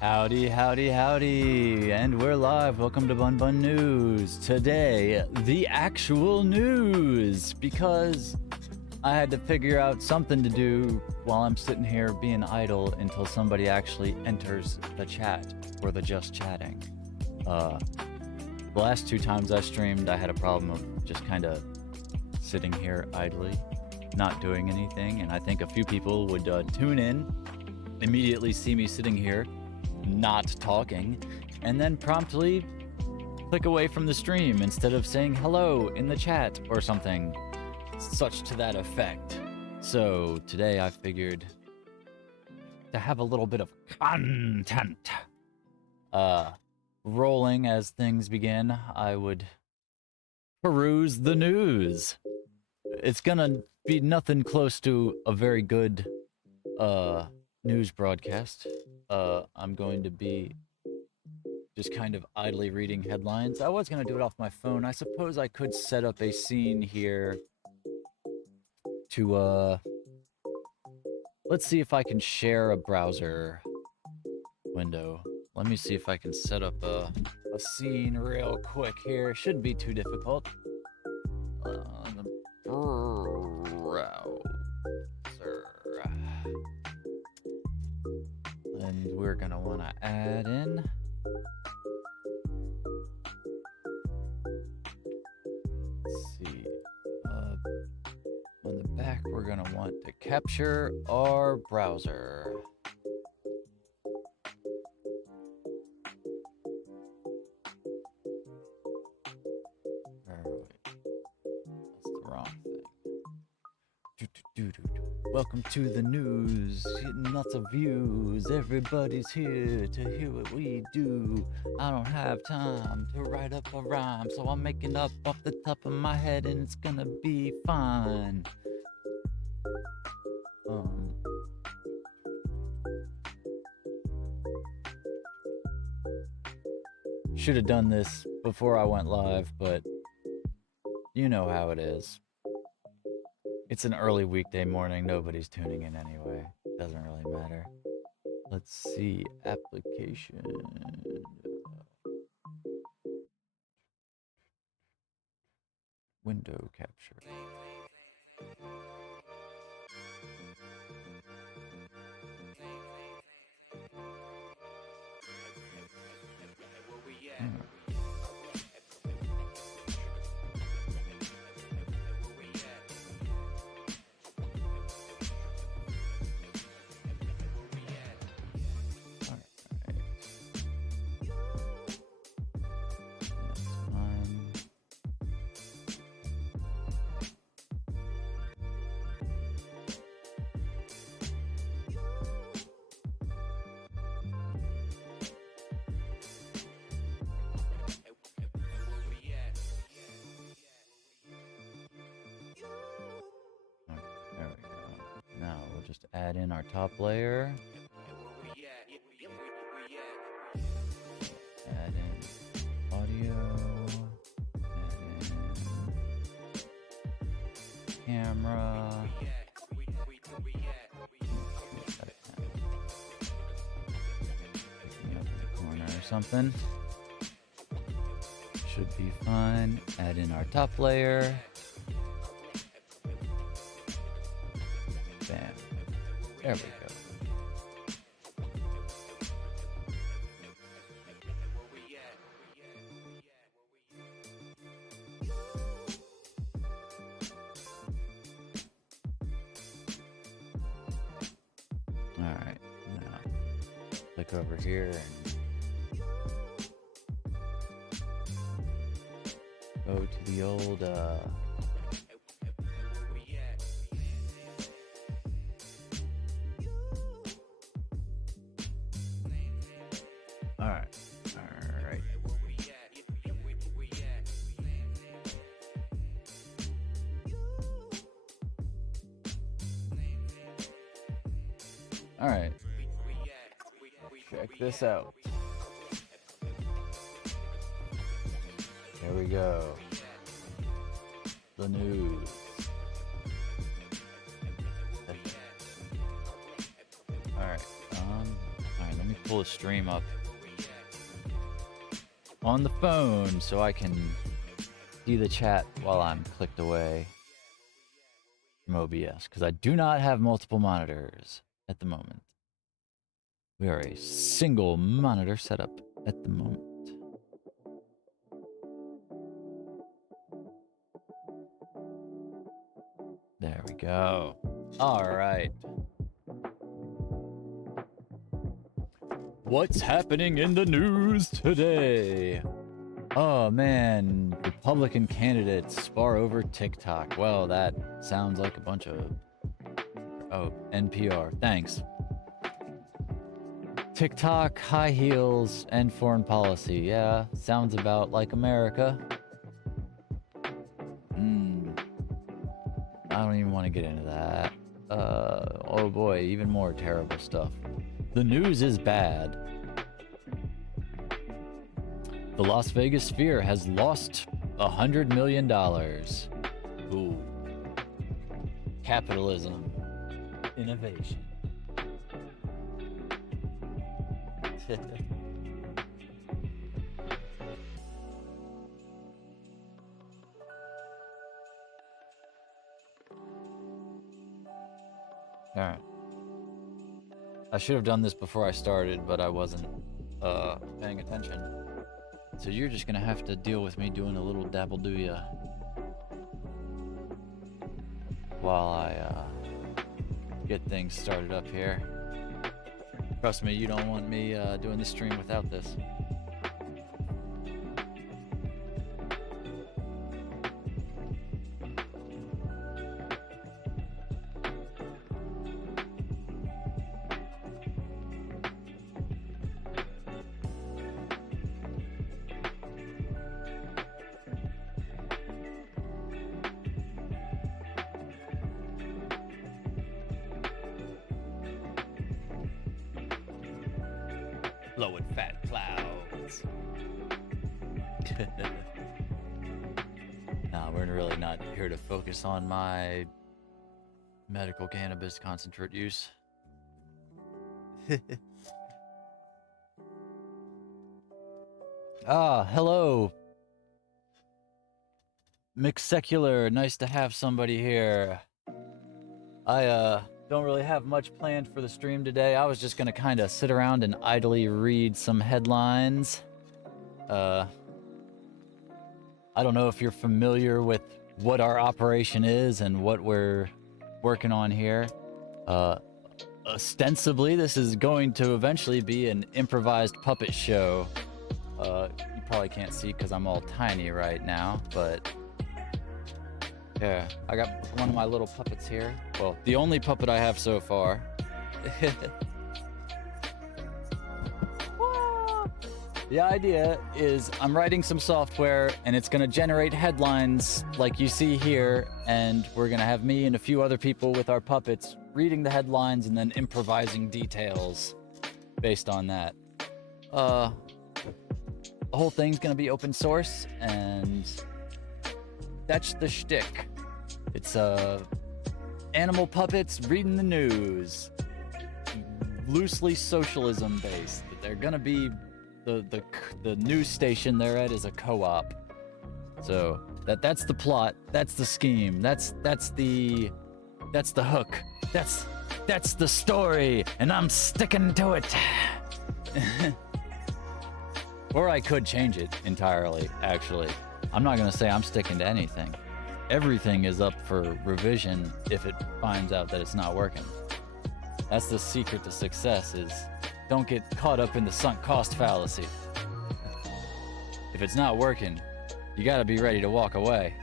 Howdy, howdy, howdy, and we're live. Welcome to Bun Bun News. Today, the actual news, because I had to figure out something to do while I'm sitting here being idle until somebody actually enters the chat or the just chatting. The last two times I streamed, I had a problem of just kind of sitting here idly, not doing anything, and I think a few people would tune in, immediately see me sitting here, not talking, and then promptly click away from the stream instead of saying hello in the chat or something such to that effect. So today I figured to have a little bit of content rolling as things begin, I would peruse the news. It's gonna be nothing close to a very good news broadcast. I'm going to be just kind of idly reading headlines. I was going to do it off my phone. I suppose I could set up a scene here to, let's see if I can share a browser window. Let me see if I can set up a scene real quick here. Shouldn't be too difficult. The browser. And we're gonna want to add in let's see, on the back we're gonna want to capture our browser. That's the wrong thing. Welcome to the news, getting lots of views. Everybody's here to hear what we do. I don't have time to write up a rhyme, so I'm making up off the top of my head, and it's gonna be fine. Should have done this before I went live, but you know how it is. It's an early weekday morning. Nobody's tuning in anyway. Doesn't really matter. Let's see. Application. Window capture. Just add in our top layer. Add in audio. Add in camera. Picking up in the corner or something. Should be fine. Add in our top layer. Bam. There we go. All right, now click over here and go to the old All right. Check this out. Here we go. The news. All right. Let me pull a stream up on the phone so I can see the chat while I'm clicked away from OBS, because I do not have multiple monitors at the moment. We are a single monitor setup at the moment. There we go. All right. What's happening in the news today? Oh man, Republican candidates spar over TikTok. Well, that sounds like a bunch of... Oh, NPR. Thanks. TikTok, high heels, and foreign policy. Yeah, sounds about like America. I don't even want to get into that. Oh boy, even more terrible stuff. The news is bad. The Las Vegas Sphere has lost $100 million. Ooh. Capitalism. Innovation. Alright. I should have done this before I started, but I wasn't paying attention. So you're just gonna have to deal with me doing a little dabble-do-ya while I get things started up here. Trust me, you don't want me doing this stream without this. Blowing fat clouds. Nah, we're really not here to focus on my medical cannabis concentrate use. Hello. Mixed Secular, nice to have somebody here. I don't really have much planned for the stream today. I was just gonna kind of sit around and idly read some headlines. I don't know if you're familiar with what our operation is and what we're working on here. Ostensibly, this is going to eventually be an improvised puppet show. You probably can't see because I'm all tiny right now, but yeah, I got one of my little puppets here. Well, the only puppet I have so far. The idea is I'm writing some software and it's going to generate headlines like you see here, and we're going to have me and a few other people with our puppets reading the headlines and then improvising details based on that. The whole thing's going to be open source, and that's the shtick. It's animal puppets reading the news, loosely socialism based. They're gonna be the news station they're at is a co-op. So that's the plot. That's the scheme. That's the hook. That's the story, and I'm sticking to it. Or I could change it entirely. Actually, I'm not gonna say I'm sticking to anything. Everything is up for revision if it finds out that it's not working. That's the secret to success, is don't get caught up in the sunk cost fallacy. If it's not working, you gotta be ready to walk away.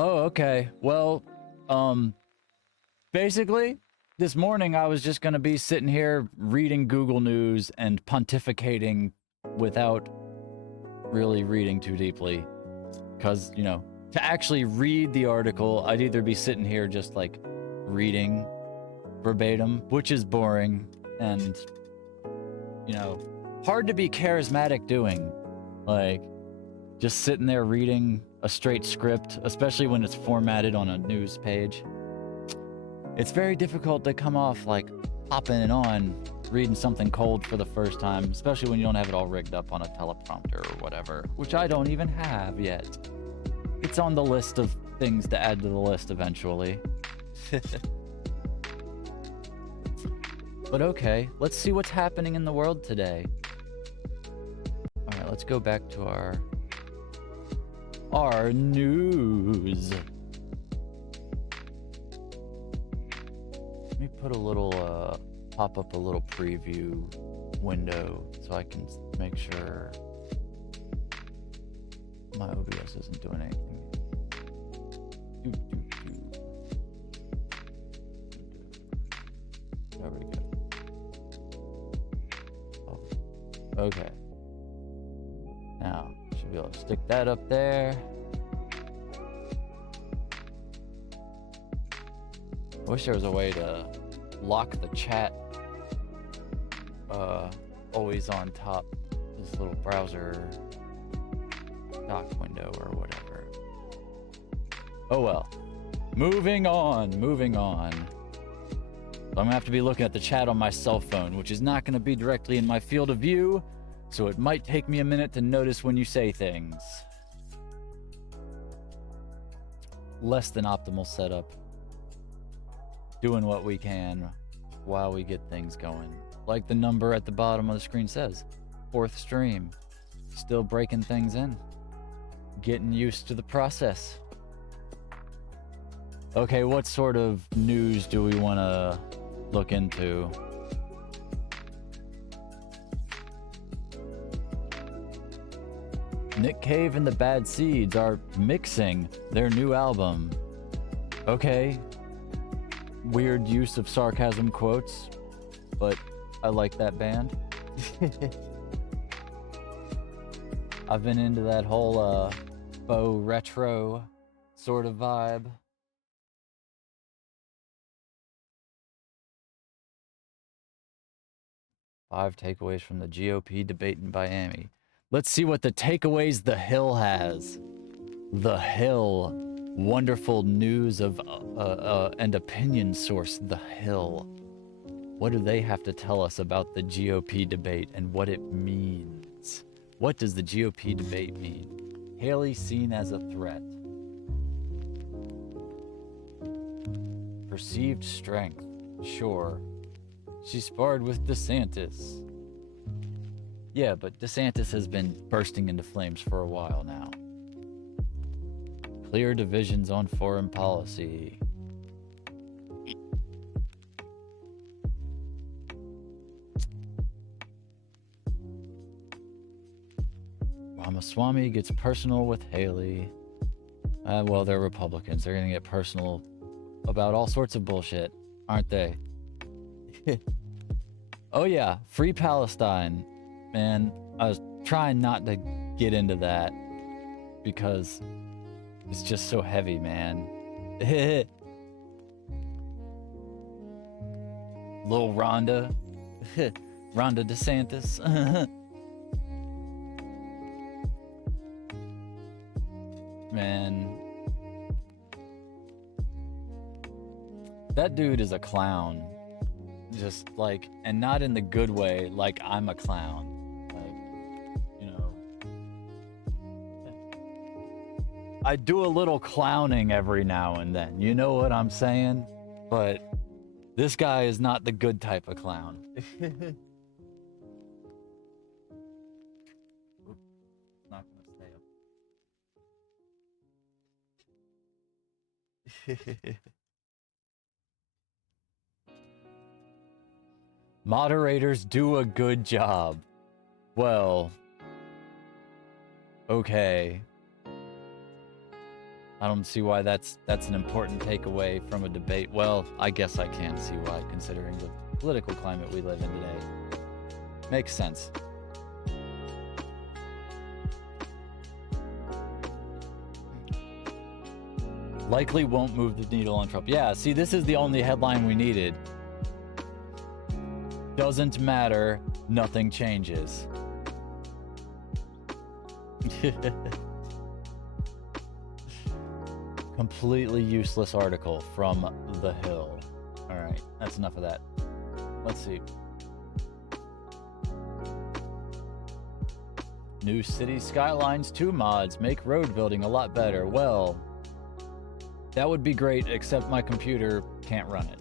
Oh, okay. Well, basically, this morning I was just gonna be sitting here reading Google News and pontificating without really reading too deeply. Because, you know, to actually read the article, I'd either be sitting here just like reading verbatim, which is boring, and you know, hard to be charismatic doing. Like, just sitting there reading a straight script, especially when it's formatted on a news page. It's very difficult to come off like popping it on, reading something cold for the first time, especially when you don't have it all rigged up on a teleprompter or whatever, which I don't even have yet. It's on the list of things to add to the list eventually. But okay, let's see what's happening in the world today. All right, let's go back to our news. Let me put a little pop up a little preview window so I can make sure my OBS isn't doing anything. There we go. Oh, okay. Now, should be able to stick that up there. I wish there was a way to lock the chat always on top this little browser dock window or whatever. Oh well. Moving on. So I'm gonna have to be looking at the chat on my cell phone, which is not gonna be directly in my field of view, so it might take me a minute to notice when you say things. Less than optimal setup. Doing what we can while we get things going. Like the number at the bottom of the screen says. 4th stream. Still breaking things in. Getting used to the process. Okay, what sort of news do we want to look into? Nick Cave and the Bad Seeds are mixing their new album. Okay. Weird use of sarcasm quotes, but I like that band. I've been into that whole faux retro sort of vibe. Five takeaways from the GOP debate in Miami. Let's see what the takeaways The Hill has. The Hill. Wonderful news of and opinion source, The Hill. What do they have to tell us about the GOP debate and what it means? What does the GOP debate mean? Haley seen as a threat. Perceived strength. Sure. She sparred with DeSantis. Yeah, but DeSantis has been bursting into flames for a while now. Clear divisions on foreign policy. Ramaswamy gets personal with Haley. Well, they're Republicans. They're gonna get personal about all sorts of bullshit, aren't they? Oh yeah, Free Palestine. Man, I was trying not to get into that because it's just so heavy, man. Little Rhonda. Rhonda DeSantis. Man. That dude is a clown. Just like, and not in the good way, like I'm a clown. Like, you know. I do a little clowning every now and then. You know what I'm saying? But this guy is not the good type of clown. Not gonna stay up. Moderators do a good job. Well, okay. I don't see why that's an important takeaway from a debate. Well, I guess I can see why, considering the political climate we live in today. Makes sense. Likely won't move the needle on Trump. Yeah, see, this is the only headline we needed. Doesn't matter. nothing changes. Completely useless article from The Hill. Alright, that's enough of that. Let's see. New City Skylines 2 mods make road building a lot better. Well, that would be great, except my computer can't run it.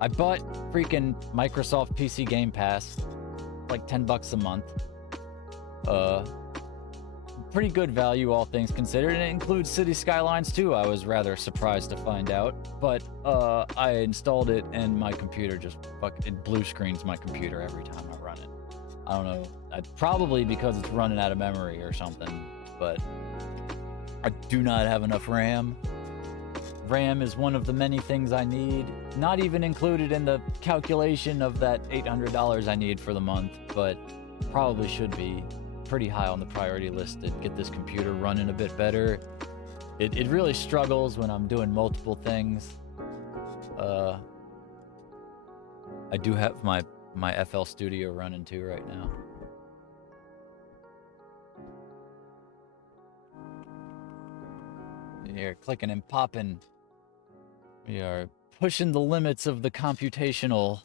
I bought freaking Microsoft PC Game Pass, like $10 a month. Pretty good value, all things considered, and it includes City Skylines 2. I was rather surprised to find out, but I installed it and my computer just it blue screens my computer every time I run it. I don't know, probably because it's running out of memory or something, but I do not have enough RAM. RAM is one of the many things I need, not even included in the calculation of that $800 I need for the month, but probably should be pretty high on the priority list to get this computer running a bit better. It really struggles when I'm doing multiple things. I do have my FL Studio running too right now. Here, clicking and popping. We are pushing the limits of the computational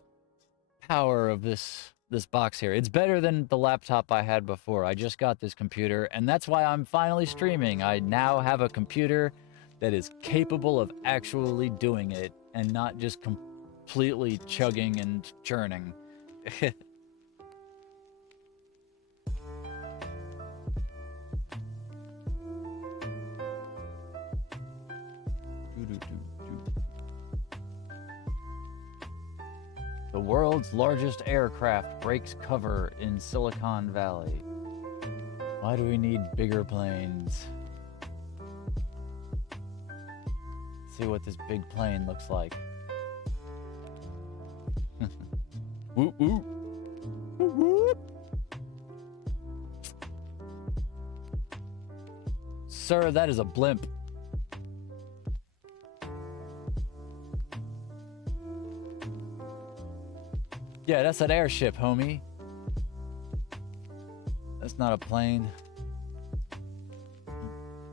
power of this box here. It's better than the laptop I had before. I just got this computer, and that's why I'm finally streaming. I now have a computer that is capable of actually doing it and not just completely chugging and churning. The world's largest aircraft breaks cover in Silicon Valley. Why do we need bigger planes? Let's see what this big plane looks like. Whoop whoop. Whoop whoop. Sir, that is a blimp. Yeah, that's an airship, homie. That's not a plane.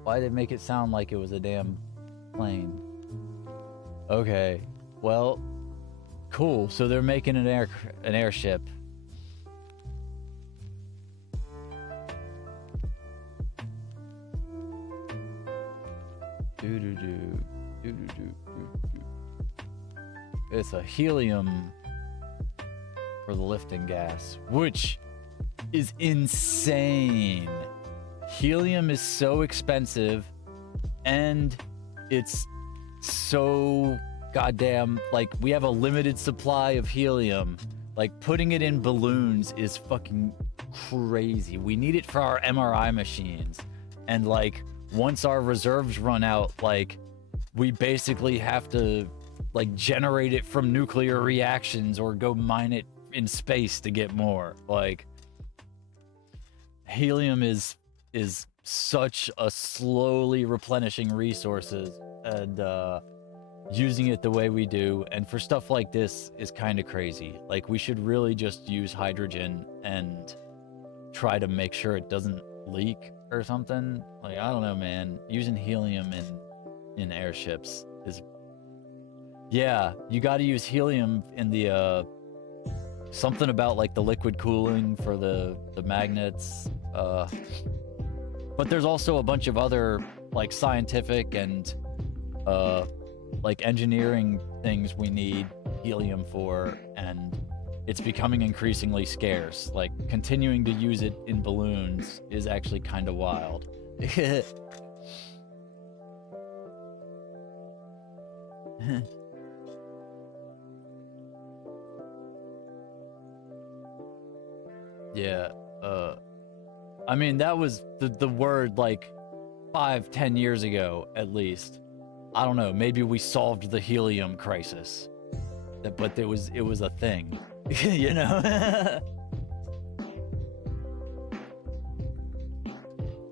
Why did it make it sound like it was a damn plane? Okay, well, cool. So they're making an airship. It's a helium for the lifting gas, which is insane. Helium is so expensive, and it's so goddamn, like, we have a limited supply of helium. Like, putting it in balloons is fucking crazy. We need it for our MRI machines, and like, once our reserves run out, like, we basically have to like generate it from nuclear reactions or go mine it in space to get more. Like, helium is such a slowly replenishing resources, and using it the way we do and for stuff like this is kind of crazy. Like, we should really just use hydrogen and try to make sure it doesn't leak or something. Like, I don't know, man. Using helium in airships is, yeah, you got to use helium in the something about like the liquid cooling for the magnets, but there's also a bunch of other like scientific and like engineering things we need helium for, and it's becoming increasingly scarce. Like, continuing to use it in balloons is actually kind of wild. Yeah, I mean, that was the word like 5-10 years ago, at least. I don't know, maybe we solved the helium crisis, but it was a thing. You know?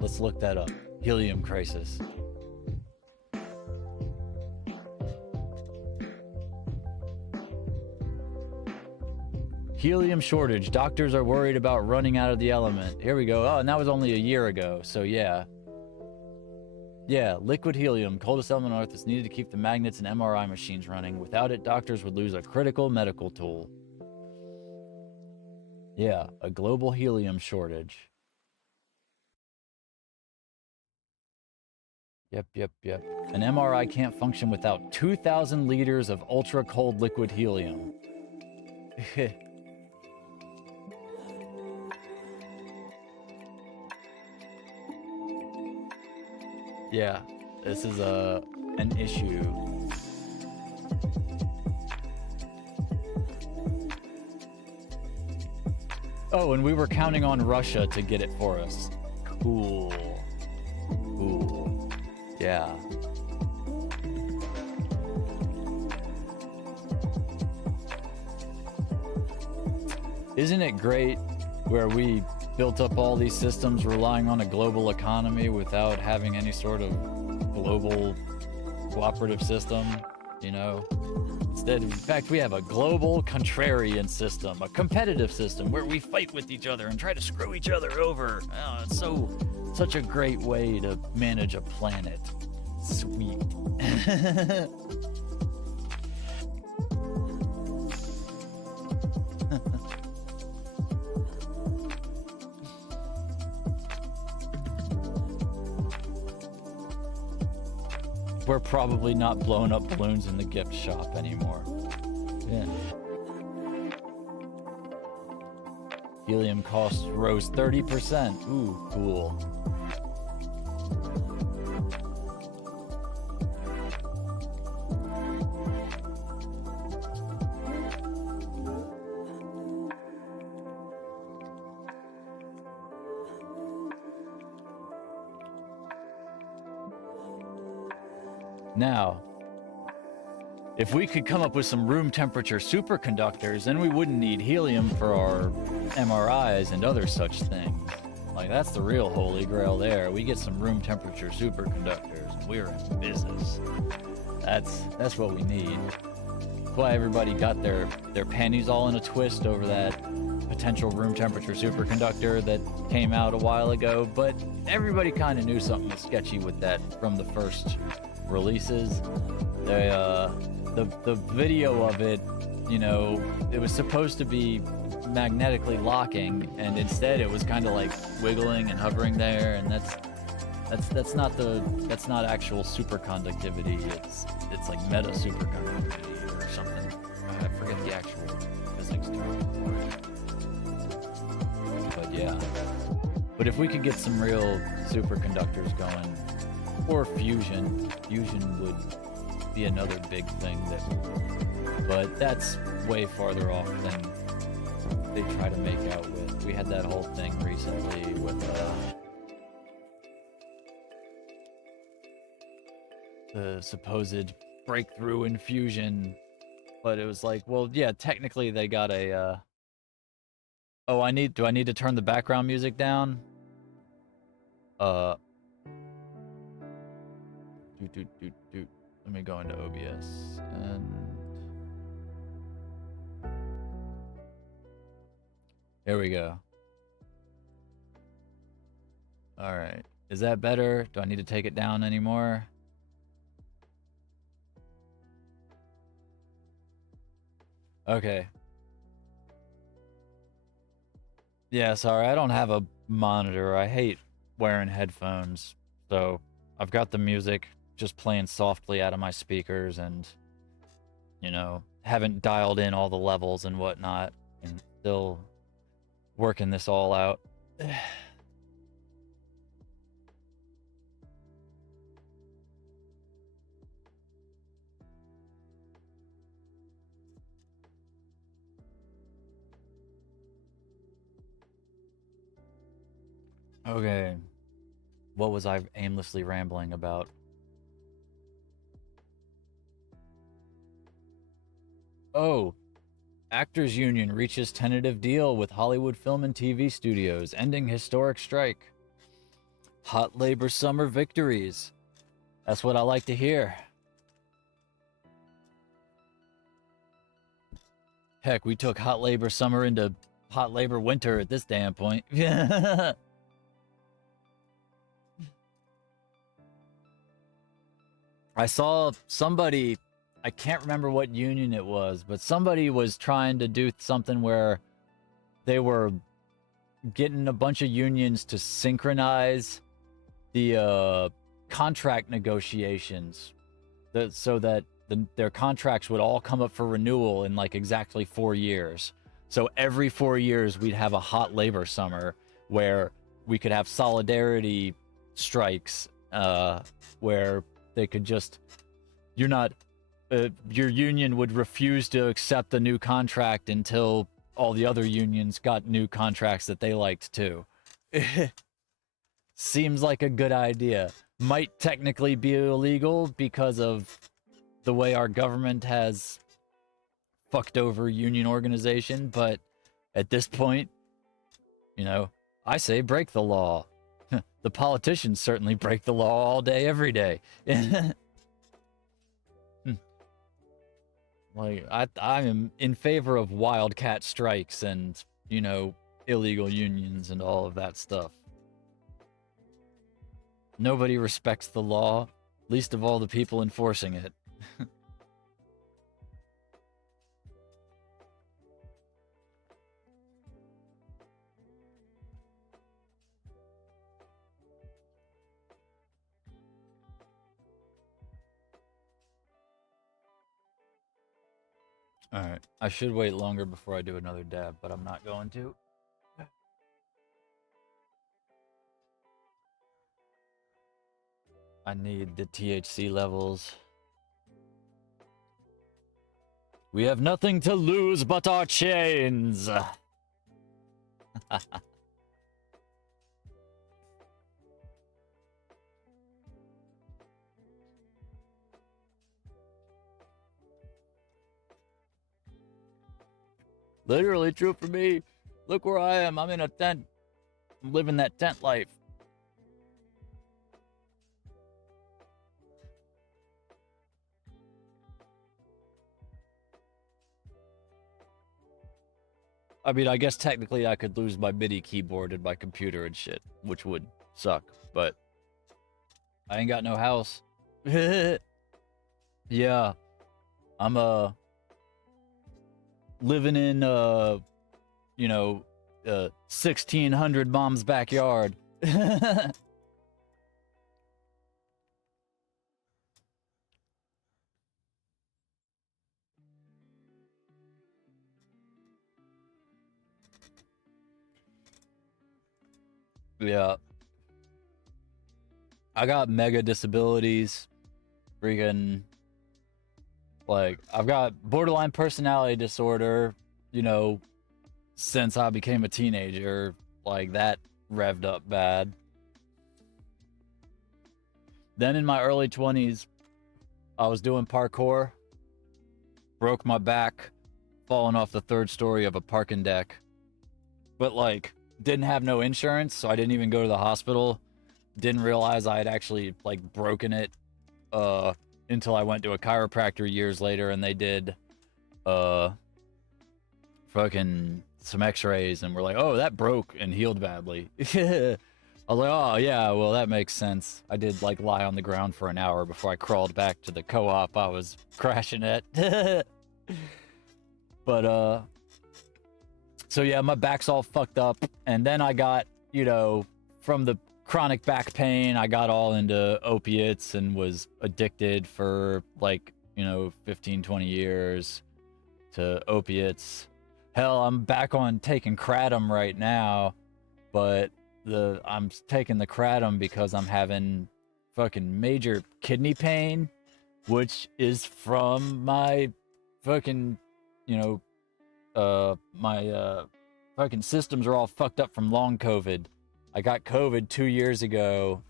Let's look that up. Helium crisis. Helium shortage. Doctors are worried about running out of the element. Here we go. Oh, and that was only a year ago, so yeah. Yeah, liquid helium, coldest element on Earth, is needed to keep the magnets and MRI machines running. Without it, doctors would lose a critical medical tool. Yeah, a global helium shortage. Yep. An MRI can't function without 2,000 liters of ultra-cold liquid helium. Yeah, this is an issue. Oh, and we were counting on Russia to get it for us. Cool. Yeah. Isn't it great where we built up all these systems relying on a global economy without having any sort of global cooperative system, you know? Instead, in fact, we have a global contrarian system, a competitive system where we fight with each other and try to screw each other over. Oh, it's such a great way to manage a planet. Sweet. We're probably not blowing up balloons in the gift shop anymore. Yeah. Helium costs rose 30%. Ooh, cool. Now, if we could come up with some room temperature superconductors, then we wouldn't need helium for our MRIs and other such things. Like, that's the real holy grail there. We get some room temperature superconductors, and we're in business. That's what we need. That's why everybody got their panties all in a twist over that potential room temperature superconductor that came out a while ago, but everybody kind of knew something was sketchy with that from the first releases. The video of it, you know, it was supposed to be magnetically locking, and instead it was kind of like wiggling and hovering there, and that's not actual superconductivity. It's like meta superconductivity or something. I forget the actual physics term for it. But yeah. But if we could get some real superconductors going, or fusion would be another big thing but that's way farther off than they try to make out with. We had that whole thing recently with the supposed breakthrough in fusion, but it was like, well, yeah, technically they got a oh, do I need to turn the background music down? Let me go into OBS and there we go. All right, is that better? Do I need to take it down anymore? Okay. Yeah, sorry, I don't have a monitor. I hate wearing headphones, so I've got the music just playing softly out of my speakers, and, you know, haven't dialed in all the levels and whatnot, and still working this all out. Okay. What was I aimlessly rambling about? Oh, Actors Union reaches tentative deal with Hollywood film and TV studios, ending historic strike. Hot labor summer victories. That's what I like to hear. Heck, we took hot labor summer into hot labor winter at this damn point. I saw somebody, I can't remember what union it was, but somebody was trying to do something where they were getting a bunch of unions to synchronize the contract negotiations so that their contracts would all come up for renewal in like exactly 4 years. So every 4 years we'd have a hot labor summer where we could have solidarity strikes where they could just, your union would refuse to accept the new contract until all the other unions got new contracts that they liked too. Seems like a good idea. Might technically be illegal because of the way our government has fucked over union organization, but at this point, I say break the law. The politicians certainly break the law all day, every day. Like, I am in favor of wildcat strikes and, illegal unions and all of that stuff. Nobody respects the law, least of all the people enforcing it. Alright, I should wait longer before I do another dab, but I'm not going to. I need the THC levels. We have nothing to lose but our chains! Literally true for me. Look where I am. I'm in a tent. I'm living that tent life. I mean, I guess technically I could lose my MIDI keyboard and my computer and shit, which would suck, but I ain't got no house. Yeah. I'm living in 1600 mom's backyard. Yeah. I got mega disabilities. Freaking, like, I've got borderline personality disorder, since I became a teenager. Like, that revved up bad. Then in my early 20s, I was doing parkour, broke my back, falling off the 3rd story of a parking deck. But, like, didn't have no insurance, so I didn't even go to the hospital. Didn't realize I had actually, like, broken it until I went to a chiropractor years later, and they did fucking some x-rays and were like, oh, that broke and healed badly. I was like, oh yeah, well, that makes sense. I did, like, lie on the ground for an hour before I crawled back to the co-op I was crashing at. But so yeah, my back's all fucked up, and then I got, from the chronic back pain, I got all into opiates and was addicted for, like, 15, 20 years to opiates. Hell, I'm back on taking kratom right now, but I'm taking the kratom because I'm having fucking major kidney pain, which is from my fucking, my fucking systems are all fucked up from long COVID. I got COVID 2 years ago,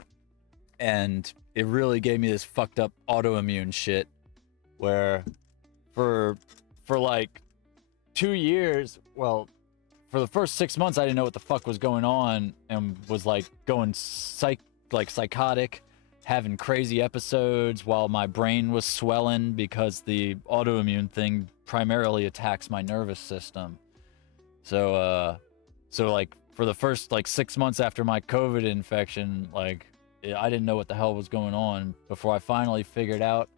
and it really gave me this fucked up autoimmune shit where for like 2 years, well, for the first 6 months, I didn't know what the fuck was going on and was like going psychotic. having crazy episodes while my brain was swelling because the autoimmune thing primarily attacks my nervous system. So like for the first like 6 months after my COVID infection, like I didn't know what the hell was going on before I finally figured out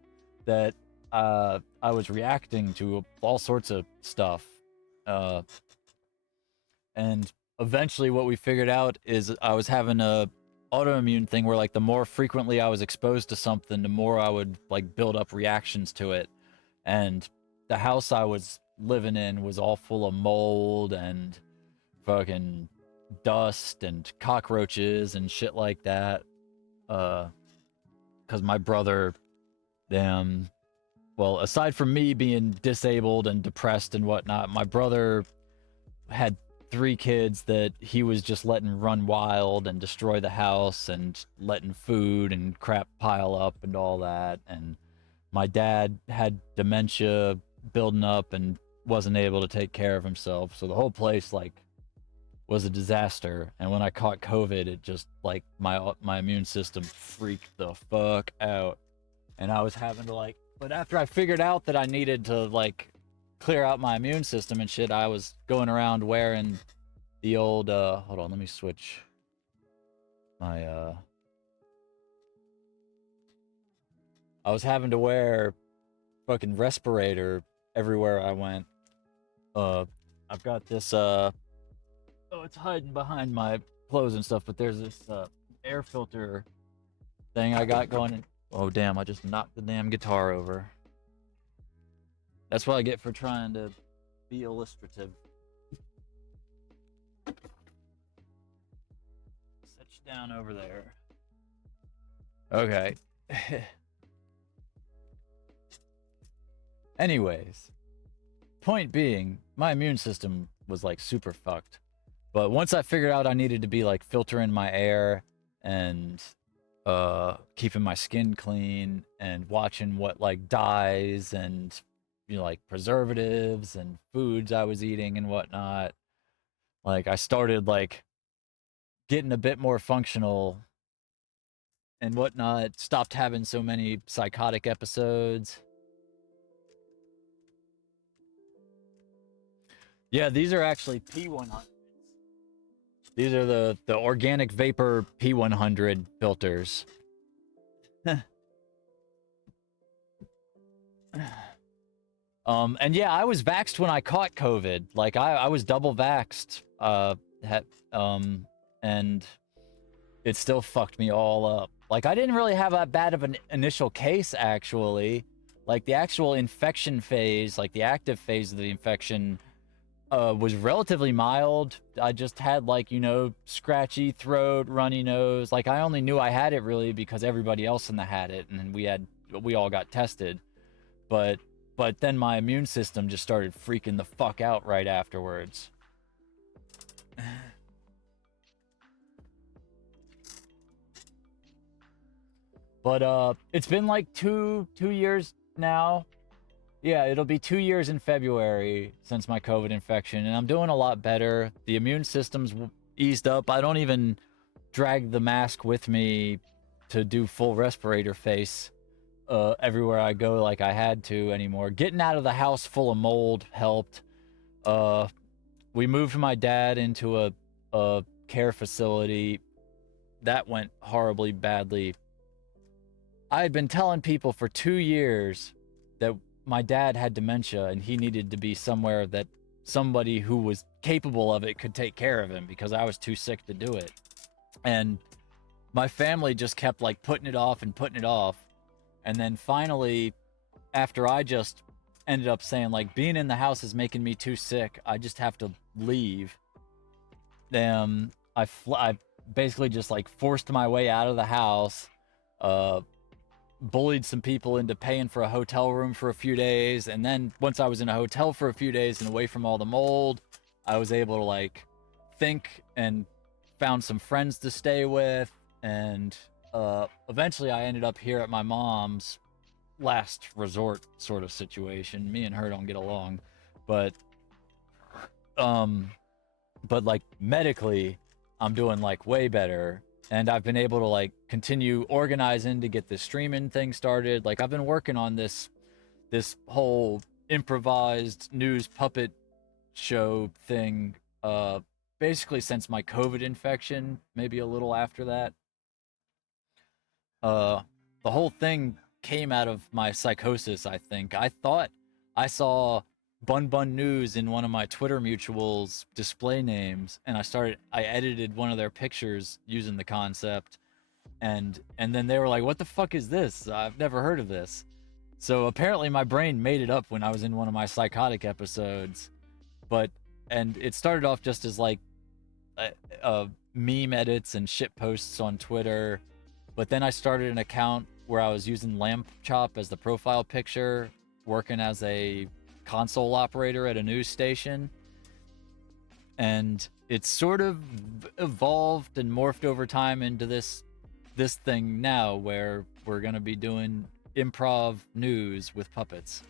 that I was reacting to all sorts of stuff. And eventually what we figured out is I was having a autoimmune thing where like the more frequently I was exposed to something, the more I would like build up reactions to it. And the house I was living in was all full of mold and fucking dust and cockroaches and shit like that. Because my brother, well, aside from me being disabled and depressed and whatnot, my brother had 3 kids that he was just letting run wild and destroy the house and letting food and crap pile up and all that. And my dad had dementia building up and wasn't able to take care of himself. So the whole place like was a disaster. And when I caught COVID, it just like my immune system freaked the fuck out. And I was having to like, but after I figured out that I needed to like clear out my immune system and shit, I was going around wearing the old hold on, let me switch my I was having to wear fucking respirator everywhere I went. I've got this oh, it's hiding behind my clothes and stuff, but there's this air filter thing I got going in. Oh damn, I just knocked the damn guitar over. That's what I get for trying to be illustrative. Sit you down over there. Okay. Anyways, point being, my immune system was like super fucked. But once I figured out I needed to be like filtering my air and keeping my skin clean and watching what like dyes and like preservatives and foods I was eating and whatnot, like I started like getting a bit more functional and whatnot, stopped having so many psychotic episodes. Yeah, these are actually P100s. These are the organic vapor P100 filters. And yeah, I was vaxxed when I caught COVID. Like I was double vaxxed. And it still fucked me all up. Like I didn't really have that bad of an initial case actually. Like the actual infection phase, like the active phase of the infection, was relatively mild. I just had like, scratchy throat, runny nose. Like I only knew I had it really because everybody else in the had it, and we all got tested. But then my immune system just started freaking the fuck out right afterwards. But it's been like two years now. Yeah, it'll be 2 years in February since my COVID infection, and I'm doing a lot better. The immune system's eased up. I don't even drag the mask with me to do full respirator face everywhere I go like I had to anymore. Getting out of the house full of mold helped. We moved my dad into a care facility. That went horribly badly. I had been telling people for 2 years that my dad had dementia and he needed to be somewhere that somebody who was capable of it could take care of him because I was too sick to do it. And my family just kept like putting it off and putting it off. And then finally, after I just ended up saying like being in the house is making me too sick, I just have to leave. I basically just like forced my way out of the house, bullied some people into paying for a hotel room for a few days, and then once I was in a hotel for a few days and away from all the mold, I was able to like think and found some friends to stay with, and eventually I ended up here at my mom's last resort sort of situation. Me and her don't get along, but like medically I'm doing like way better. and I've been able to like continue organizing to get the streaming thing started. Like I've been working on this whole improvised news puppet show thing basically since my COVID infection, maybe a little after that. Uh the whole thing came out of my psychosis, I think. I thought I saw Bun Bun News in one of my Twitter mutuals display names, and I edited one of their pictures using the concept, and then they were like, "What the fuck is this? I've never heard of this." So apparently my brain made it up when I was in one of my psychotic episodes. But and it started off just as like uh, meme edits and shit posts on Twitter. But then I started an account where I was using Lamb Chop as the profile picture, working as a console operator at a news station. And it's sort of evolved and morphed over time into this thing now where we're gonna be doing improv news with puppets.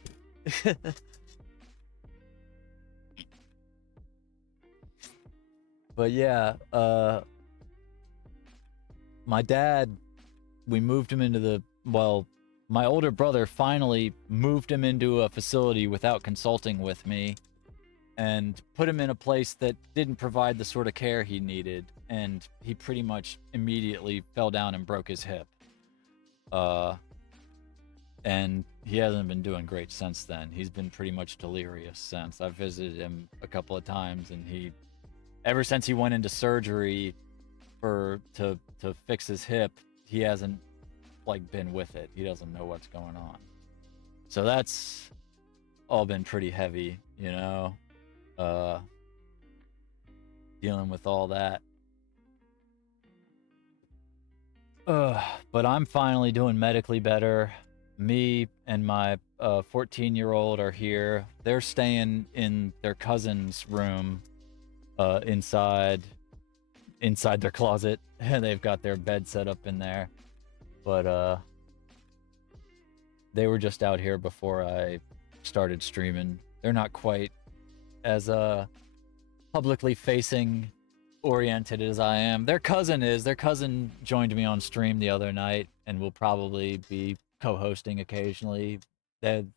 But yeah, my dad, we moved him into the well, my older brother finally moved him into a facility without consulting with me and put him in a place that didn't provide the sort of care he needed, and he pretty much immediately fell down and broke his hip. Uh and he hasn't been doing great since then. He's been pretty much delirious since. I've visited him a couple of times, and he ever since he went into surgery to fix his hip, he hasn't like been with it. He doesn't know what's going on. So that's all been pretty heavy, you know. Uh Dealing with all that. But I'm finally doing medically better. Me and my 14-year-old are here. They're staying in their cousin's room inside their closet. They've got their bed set up in there. But they were just out here before I started streaming. They're not quite as publicly facing oriented as I am. Their cousin is. Their cousin joined me on stream the other night and will probably be co-hosting occasionally. They'd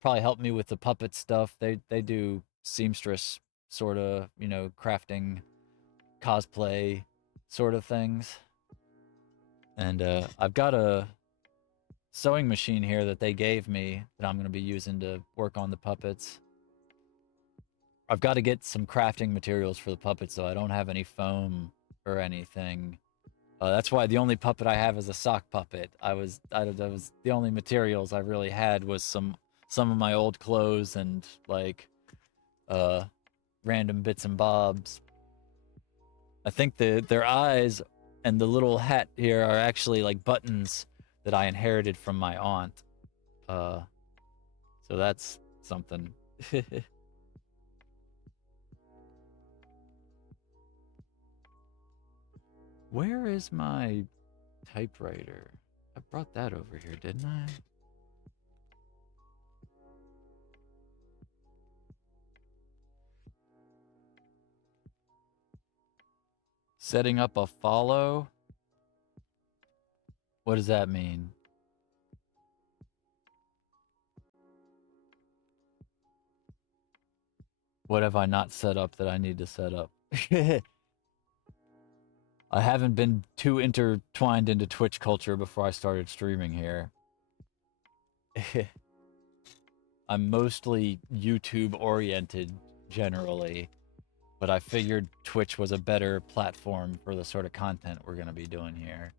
probably help me with the puppet stuff. They do seamstress sort of, you know, crafting, cosplay sort of things. And I've got a sewing machine here that they gave me that I'm going to be using to work on the puppets. I've got to get some crafting materials for the puppets, though. I don't have any foam or anything. That's why the only puppet I have is a sock puppet. That was the only materials I really had was some of my old clothes and like random bits and bobs. I think their eyes and the little hat here are actually like buttons that I inherited from my aunt. Uh, so that's something. Where is my typewriter? I brought that over here, didn't I? Setting up a follow? What does that mean? What have I not set up that I need to set up? I haven't been too intertwined into Twitch culture before I started streaming here. I'm mostly YouTube oriented generally, but I figured Twitch was a better platform for the sort of content we're going to be doing here.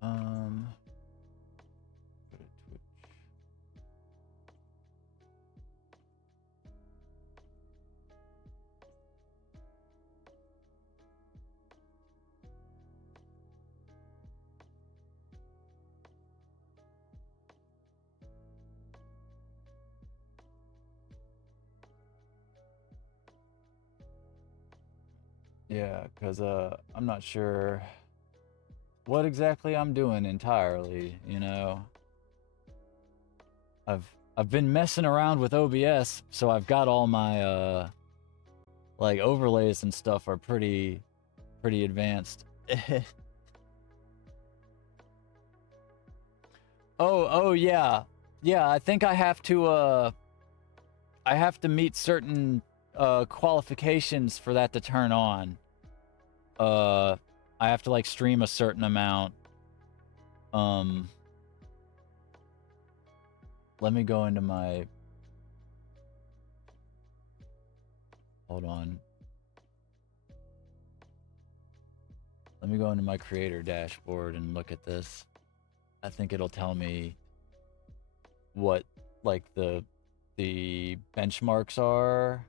Um, go to Twitch. Yeah, because I'm not sure what exactly I'm doing entirely, you know. I've been messing around with OBS, so I've got all my like overlays and stuff are pretty advanced. Oh yeah. Yeah, I think I have to meet certain qualifications for that to turn on. I have to like stream a certain amount. Let me go into my, hold on. Let me go into my creator dashboard and look at this. I think it'll tell me what like the benchmarks are.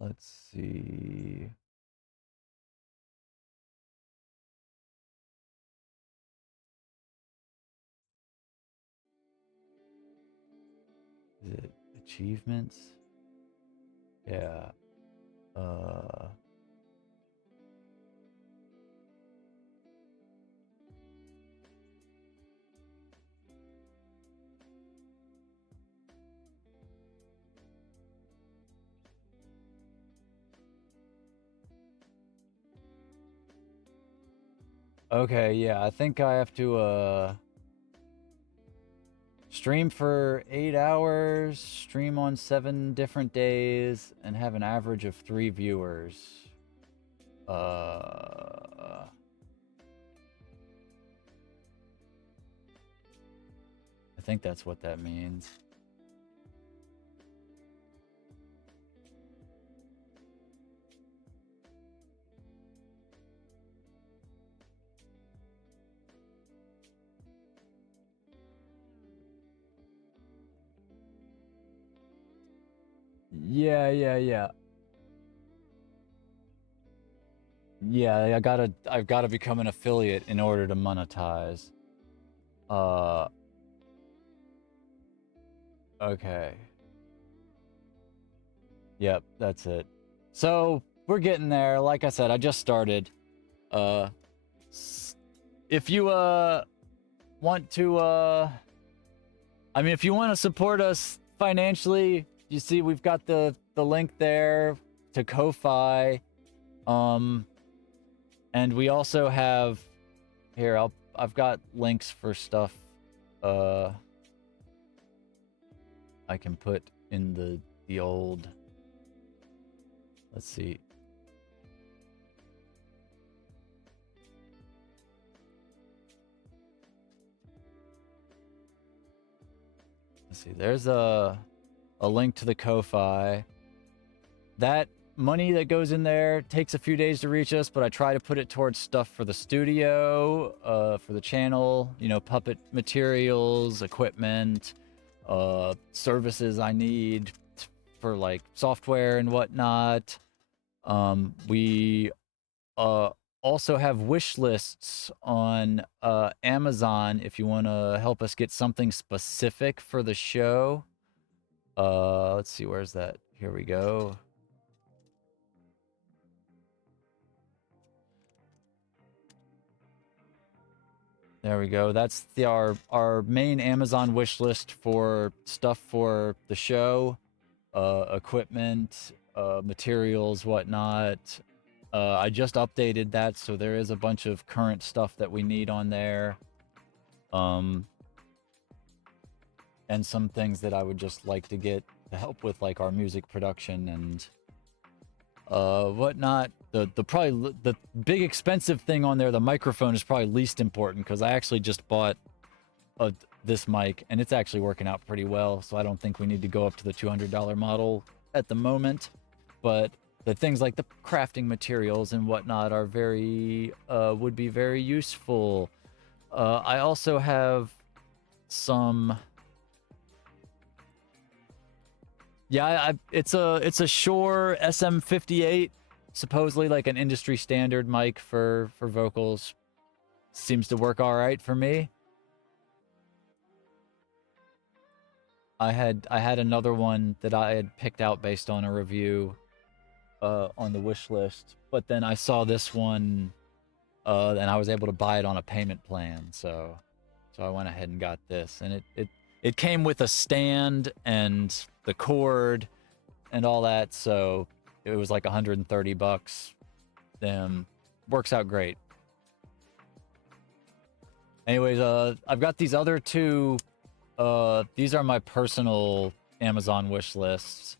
Let's see. Is it achievements? Yeah. Okay, yeah, I think I have to stream for 8 hours, stream on 7 different days, and have an average of 3 viewers. I think that's what that means. Yeah. Yeah, I've gotta become an affiliate in order to monetize. Okay. Yep, that's it. So, we're getting there. Like I said, I just started. If you, want to, I mean, if you want to support us financially, you see we've got the link there to Ko-Fi. And we also have, here, I've got links for stuff, I can put in the old, let's see. Let's see, there's a link to the Ko-Fi. That money that goes in there takes a few days to reach us, but I try to put it towards stuff for the studio, for the channel, you know, puppet materials, equipment, services I need for like software and whatnot. We also have wish lists on Amazon if you want to help us get something specific for the show. Let's see, where's that? Here we go. There we go. That's our main Amazon wish list for stuff for the show, equipment, materials, whatnot. I just updated that, so there is a bunch of current stuff that we need on there. And some things that I would just like to get to help with, like our music production and whatnot. The probably the big expensive thing on there, the microphone, is probably least important because I actually just bought this mic, and it's actually working out pretty well, so I don't think we need to go up to the $200 model at the moment. But the things like the crafting materials and whatnot are very would be very useful. I also have some. Yeah, it's a Shure SM58, supposedly like an industry standard mic for vocals. Seems to work all right for me. I had another one that I had picked out based on a review on the wish list, but then I saw this one and I was able to buy it on a payment plan, so I went ahead and got this, and it came with a stand and the cord and all that, so it was like $130. Works out great. Anyways, I've got these other two. These are my personal Amazon wish lists.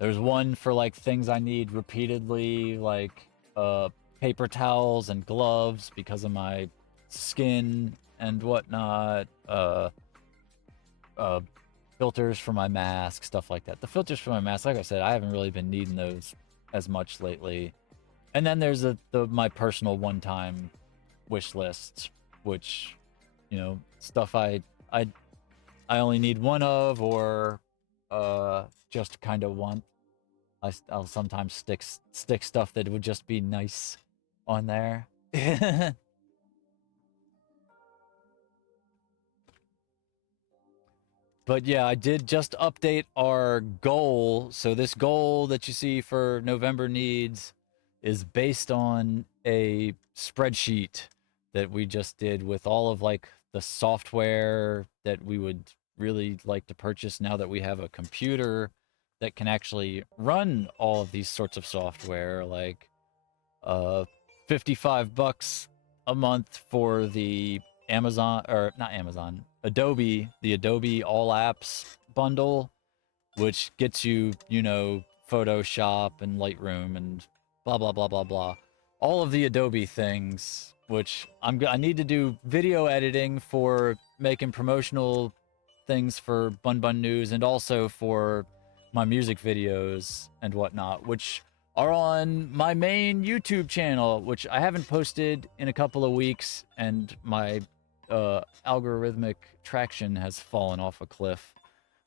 There's one for like things I need repeatedly, like paper towels and gloves because of my skin and whatnot. Filters for my mask, stuff like that. The filters for my mask, like I said, I haven't really been needing those as much lately. And then there's my personal one-time wish list, which, you know, stuff I only need one of, or just kind of want. I'll sometimes stick stuff that would just be nice on there. But yeah, I did just update our goal. So this goal that you see for November needs is based on a spreadsheet that we just did with all of like the software that we would really like to purchase now that we have a computer that can actually run all of these sorts of software, like $55 a month for the Amazon, or not Amazon, Adobe, the Adobe All Apps bundle, which gets you, you know, Photoshop and Lightroom and blah blah blah blah blah, all of the Adobe things. Which I need to do video editing for making promotional things for Bun Bun News, and also for my music videos and whatnot, which are on my main YouTube channel, which I haven't posted in a couple of weeks, and my algorithmic traction has fallen off a cliff.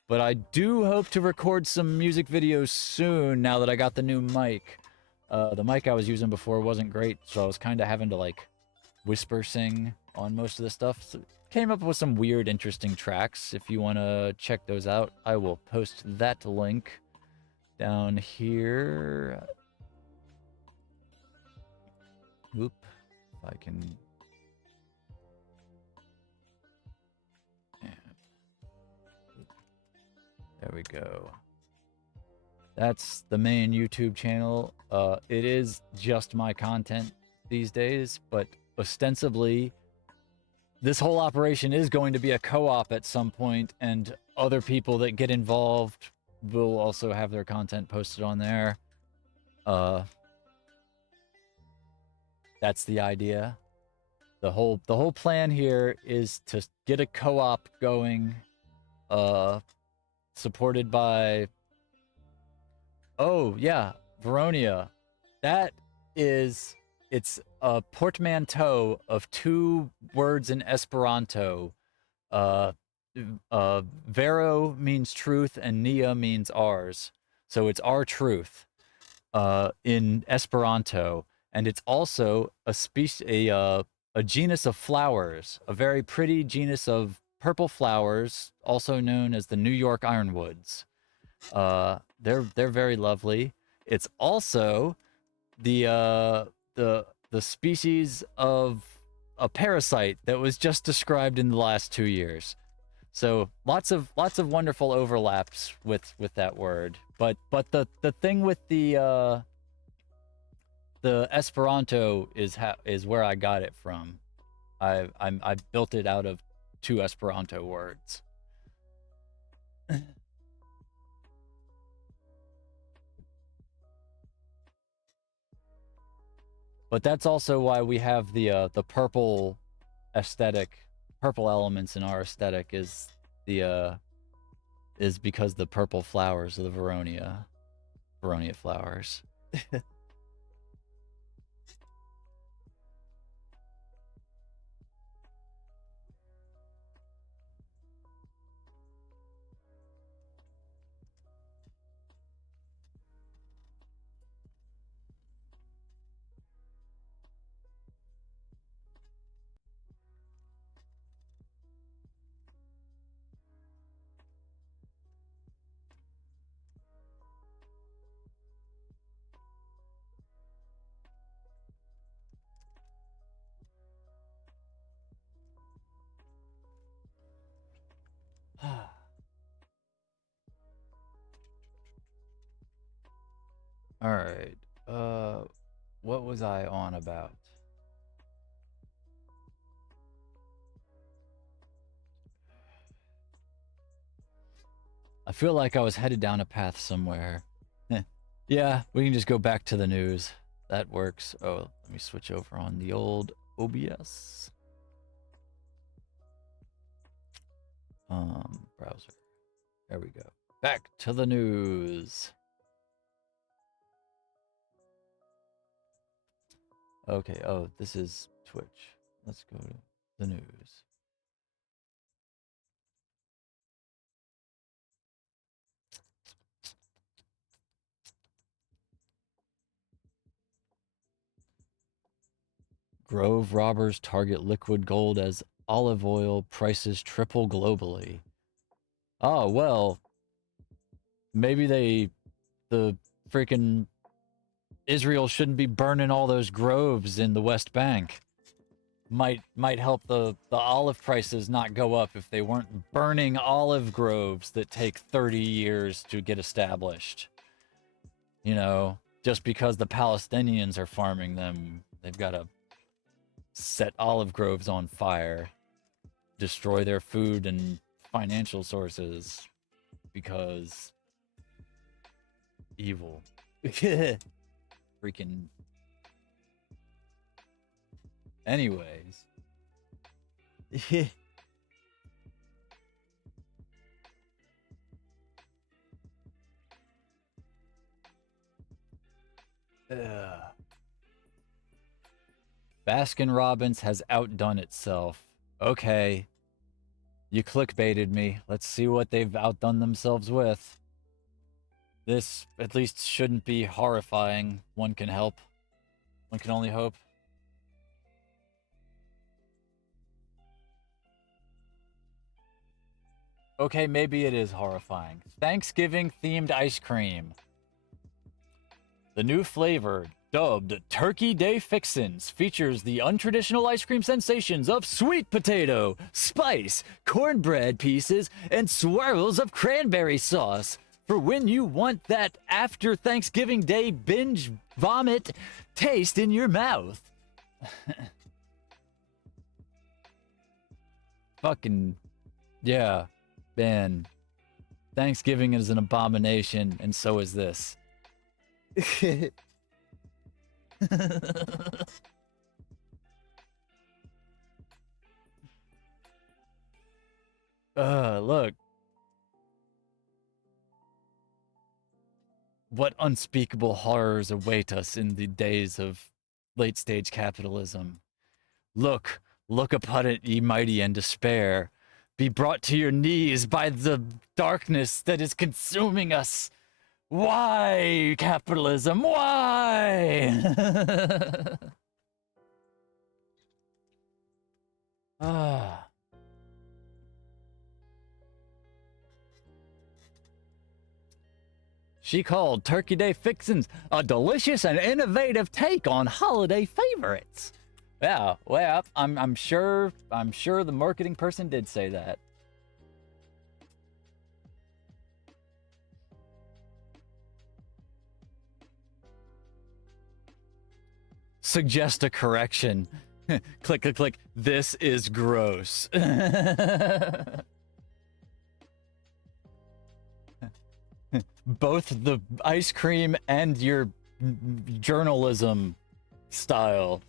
But I do hope to record some music videos soon now that I got the new mic. The mic I was using before wasn't great, so I was kind of having to like whisper sing on most of the stuff. So came up with some weird, interesting tracks. If you want to check those out, I will post that link down here. Oop, if I can. There we go. That's the main YouTube channel. It is just my content these days, but ostensibly this whole operation is going to be a co-op at some point, and other people that get involved will also have their content posted on there. That's the idea. The whole plan here is to get a co-op going, supported by, oh yeah, Veronia. It's a portmanteau of two words in Esperanto. Vero means truth and Nia means ours. So it's our truth in Esperanto. And it's also a genus of flowers, a very pretty genus of purple flowers, also known as the New York ironwoods. They're very lovely. It's also the species of a parasite that was just described in the last 2 years. So lots of wonderful overlaps with that word. But the thing with the Esperanto is where I got it from. I built it out of 2 Esperanto words. But that's also why we have the purple aesthetic, purple elements in our aesthetic is the is because the purple flowers of the Veronia flowers. All right. What was I on about? I feel like I was headed down a path somewhere. Yeah, we can just go back to the news. That works. Oh, let me switch over on the old OBS. Browser. There we go. Back to the news. Okay, oh, this is Twitch. Let's go to the news. Grove robbers target liquid gold as olive oil prices triple globally. Oh, well, maybe the freaking Israel shouldn't be burning all those groves in the West Bank. Might help the olive prices not go up if they weren't burning olive groves that take 30 years to get established. You know, just because the Palestinians are farming them, they've got to set olive groves on fire, destroy their food and financial sources because evil. Freaking. Anyways. Baskin Robbins has outdone itself. Okay. You clickbaited me. Let's see what they've outdone themselves with. This, at least, shouldn't be horrifying. One can help. One can only hope. Okay, maybe it is horrifying. Thanksgiving-themed ice cream. The new flavor, dubbed Turkey Day Fixins, features the untraditional ice cream sensations of sweet potato, spice, cornbread pieces, and swirls of cranberry sauce for when you want that after Thanksgiving Day binge vomit taste in your mouth. Fucking, yeah, man. Thanksgiving is an abomination, and so is this. Look. What unspeakable horrors await us in the days of late-stage capitalism. Look upon it, ye mighty, and despair. Be brought to your knees by the darkness that is consuming us. Why, capitalism? Why? Ah. She called Turkey Day Fixins a delicious and innovative take on holiday favorites. Yeah, well, I'm sure the marketing person did say that. Suggest a correction. Click, click, click. This is gross. Both the ice cream and your journalism style.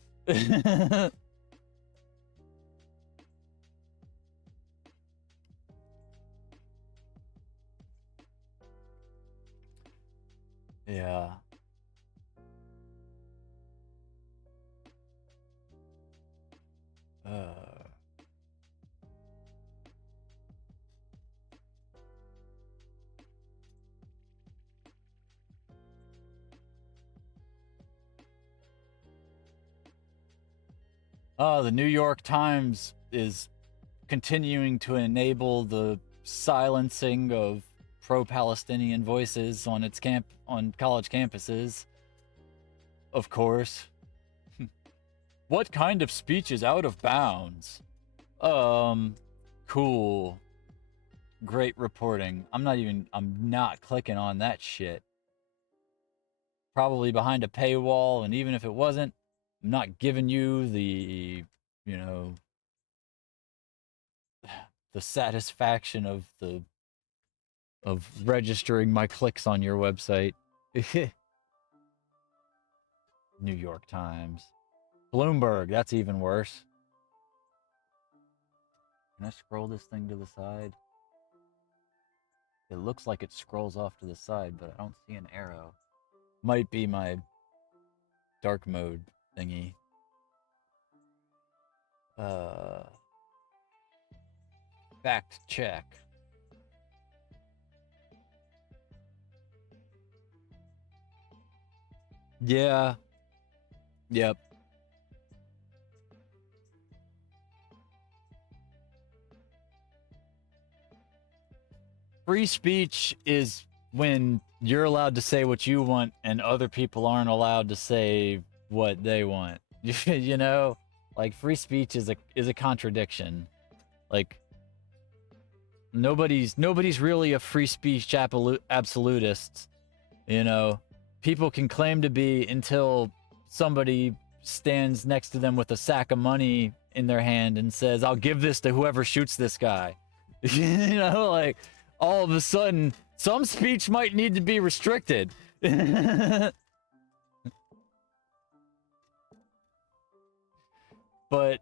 Yeah. Uh, the New York Times is continuing to enable the silencing of pro-Palestinian voices on on college campuses. Of course. What kind of speech is out of bounds? Cool. Great reporting. I'm not clicking on that shit. Probably behind a paywall, and even if it wasn't, I'm not giving you the, you know, the satisfaction of registering my clicks on your website. New York Times. Bloomberg, that's even worse. Can I scroll this thing to the side? It looks like it scrolls off to the side, but I don't see an arrow. Might be my dark mode thingy. Fact check. Yeah. Yep. Free speech is when you're allowed to say what you want and other people aren't allowed to say what they want. You know? Like free speech is a contradiction. Like nobody's really a free speech absolutist, you know? People can claim to be until somebody stands next to them with a sack of money in their hand and says, "I'll give this to whoever shoots this guy." You know, like all of a sudden, some speech might need to be restricted. But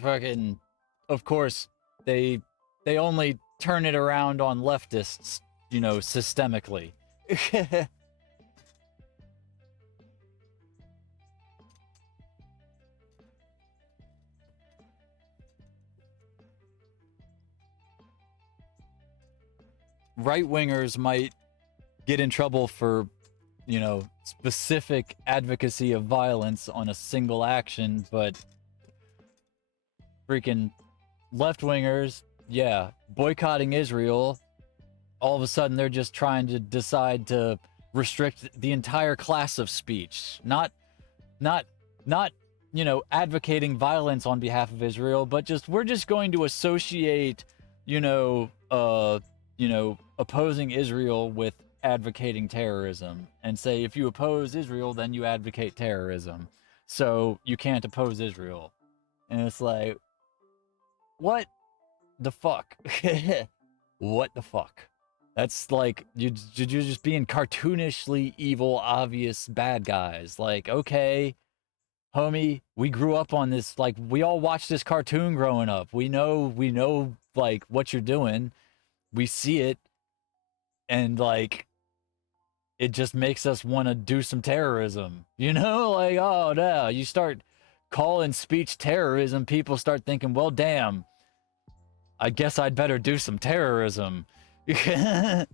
fucking, of course, they only turn it around on leftists, you know, systemically. Right wingers might get in trouble for, you know, specific advocacy of violence on a single action, but freaking left wingers, yeah, boycotting Israel, all of a sudden they're just trying to decide to restrict the entire class of speech. Not not you know, advocating violence on behalf of Israel, but just we're just going to associate, you know, opposing Israel with advocating terrorism and say if you oppose Israel then you advocate terrorism. So you can't oppose Israel. And it's like, what the fuck? What the fuck? That's like you're just being cartoonishly evil, obvious bad guys. Like, okay, homie, we grew up on this. Like, we all watched this cartoon growing up. We know, like what you're doing. We see it, and like, it just makes us want to do some terrorism. You know, like, oh no, you start calling speech terrorism, people start thinking, well, damn, I guess I'd better do some terrorism. They're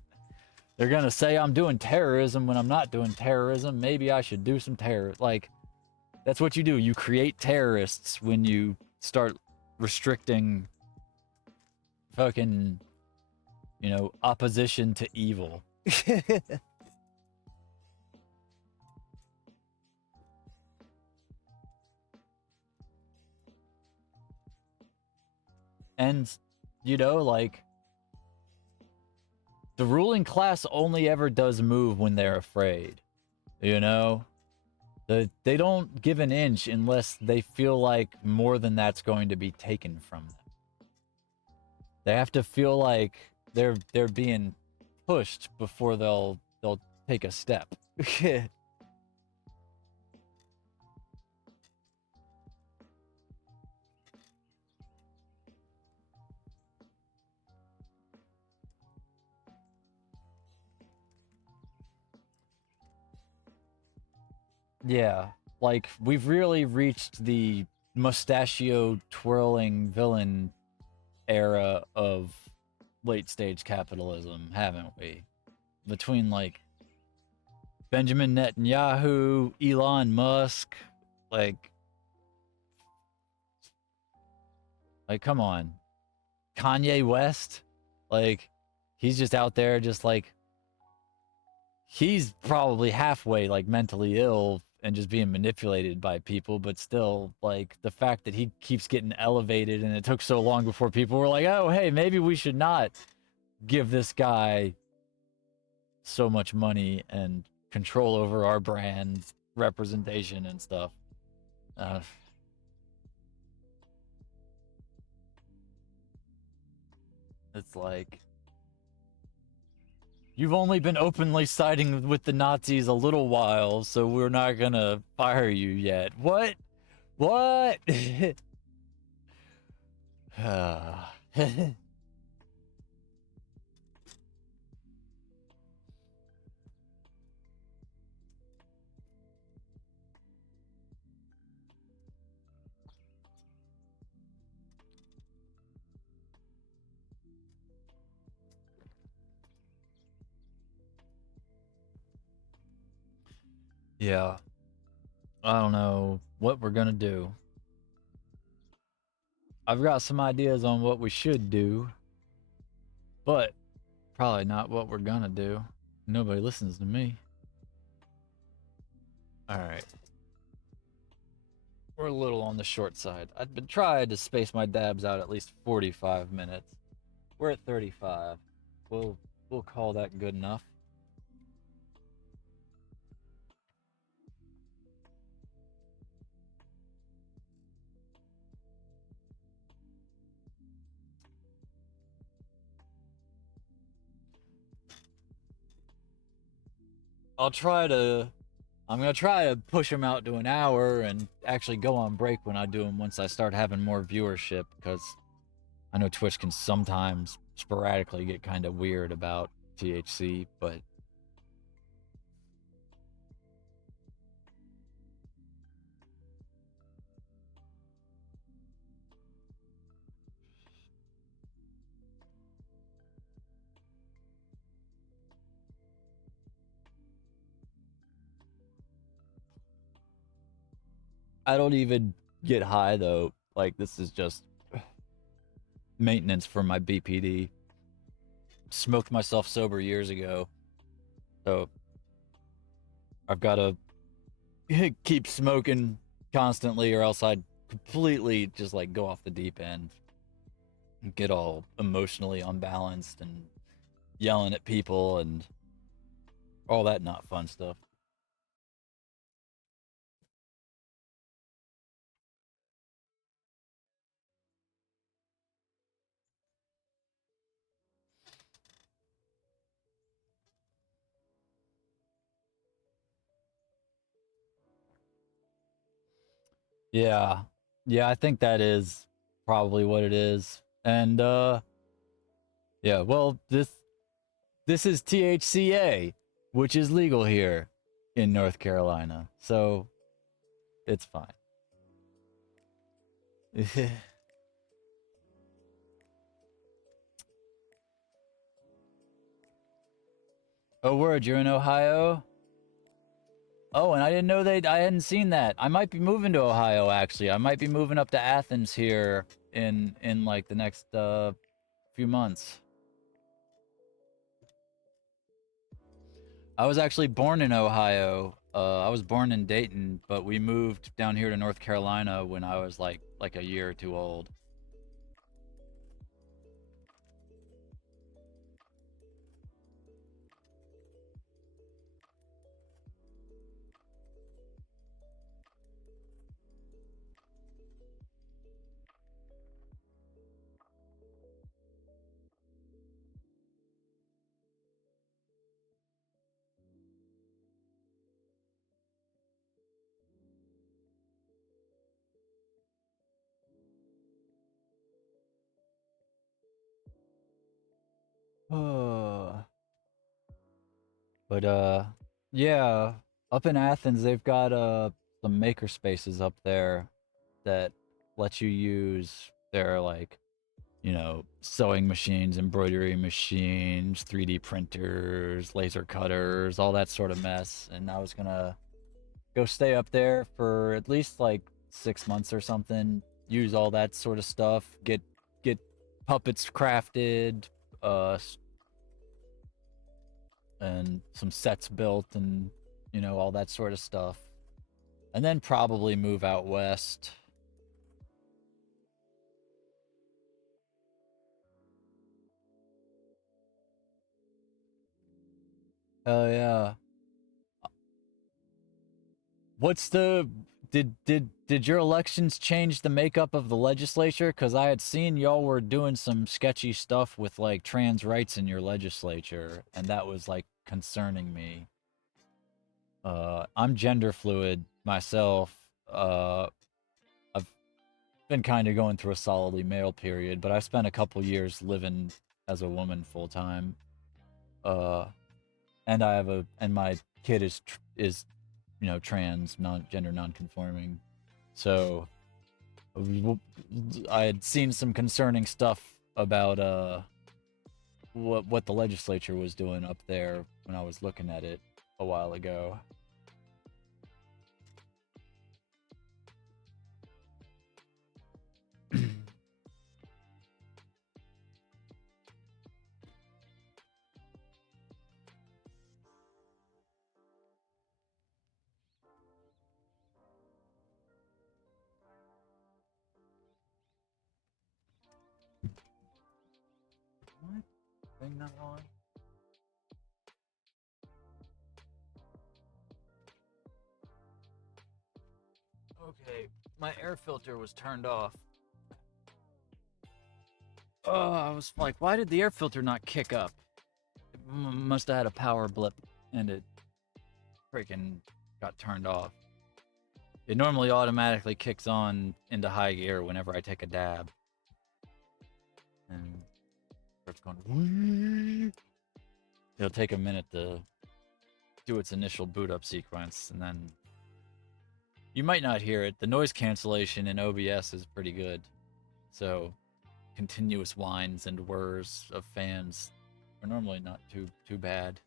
gonna say I'm doing terrorism when I'm not doing terrorism. Maybe I should do some terror. Like, that's what you do. You create terrorists when you start restricting fucking, you know, opposition to evil. And, you know, like, the ruling class only ever does move when they're afraid. You know? They don't give an inch unless they feel like more than that's going to be taken from them. They have to feel like they're being pushed before they'll take a step. Yeah, like we've really reached the mustachio twirling villain era of late stage capitalism, haven't we? Between like Benjamin Netanyahu, Elon Musk, like come on. Kanye West, like he's just out there just like he's probably halfway like mentally ill and just being manipulated by people, but still like the fact that he keeps getting elevated and it took so long before people were like, "Oh, hey, maybe we should not give this guy so much money and control over our brand representation and stuff." Uh, it's like you've only been openly siding with the Nazis a little while, so we're not gonna fire you yet. What? What? Yeah, I don't know what we're gonna do. I've got some ideas on what we should do, but probably not what we're gonna do. Nobody listens to me. All right. We're a little on the short side. I've been trying to space my dabs out at least 45 minutes. We're at 35. We'll call that good enough. I'll try to I'm gonna try to push them out to an hour and actually go on break when I do them once I start having more viewership, because I know Twitch can sometimes sporadically get kind of weird about THC, but I don't even get high though. Like this is just maintenance for my BPD. Smoked myself sober years ago, so I've got to keep smoking constantly, or else I'd completely just like go off the deep end, and get all emotionally unbalanced and yelling at people and all that not fun stuff. Yeah. Yeah, I think that is probably what it is. And yeah, well, this is THCA, which is legal here in North Carolina. So, it's fine. Oh, word, you're in Ohio? Oh, and I didn't know I hadn't seen that. I might be moving to Ohio actually. I might be moving up to Athens here in like the next few months. I was actually born in Ohio. I was born in Dayton, but we moved down here to North Carolina when I was like a year or two old. But yeah. Up in Athens, they've got some maker spaces up there that let you use their like, sewing machines, embroidery machines, 3D printers, laser cutters, all that sort of mess. And I was gonna go stay up there for at least like 6 months or something, use all that sort of stuff, get puppets crafted, uh, and some sets built, and all that sort of stuff, and then probably move out west. Hell yeah. What's the did your elections change the makeup of the legislature? Because I had seen y'all were doing some sketchy stuff with like trans rights in your legislature, and that was like concerning me. I'm gender fluid myself. I've been kind of going through a solidly male period, but I spent a couple years living as a woman full time. Uh, and my kid is trans, non-gender non-conforming. So I had seen some concerning stuff about what the legislature was doing up there when I was looking at it a while ago. What? Thing not on? Okay, my air filter was turned off. Oh, I was like, why did the air filter not kick up? It must have had a power blip, and it freaking got turned off. It normally automatically kicks on into high gear whenever I take a dab. And starts going. It'll take a minute to do its initial boot up sequence, and then you might not hear it. The noise cancellation in OBS is pretty good. So continuous whines and whirs of fans are normally not too bad.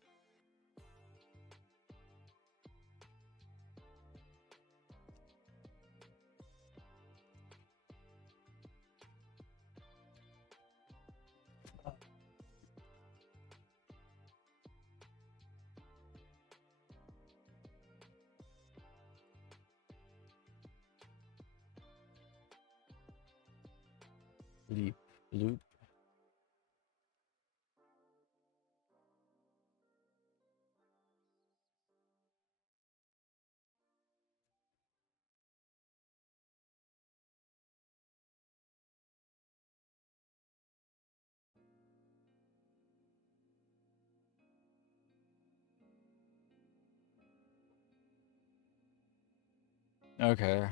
Bleep, bloop. Okay.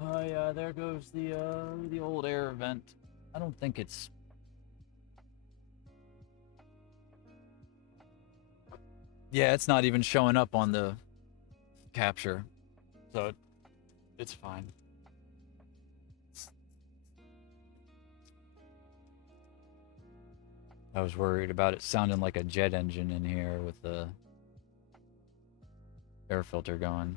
Oh yeah, there goes the old air vent. I don't think it's. Yeah, it's not even showing up on the capture, so it's fine. I was worried about it sounding like a jet engine in here with the air filter going.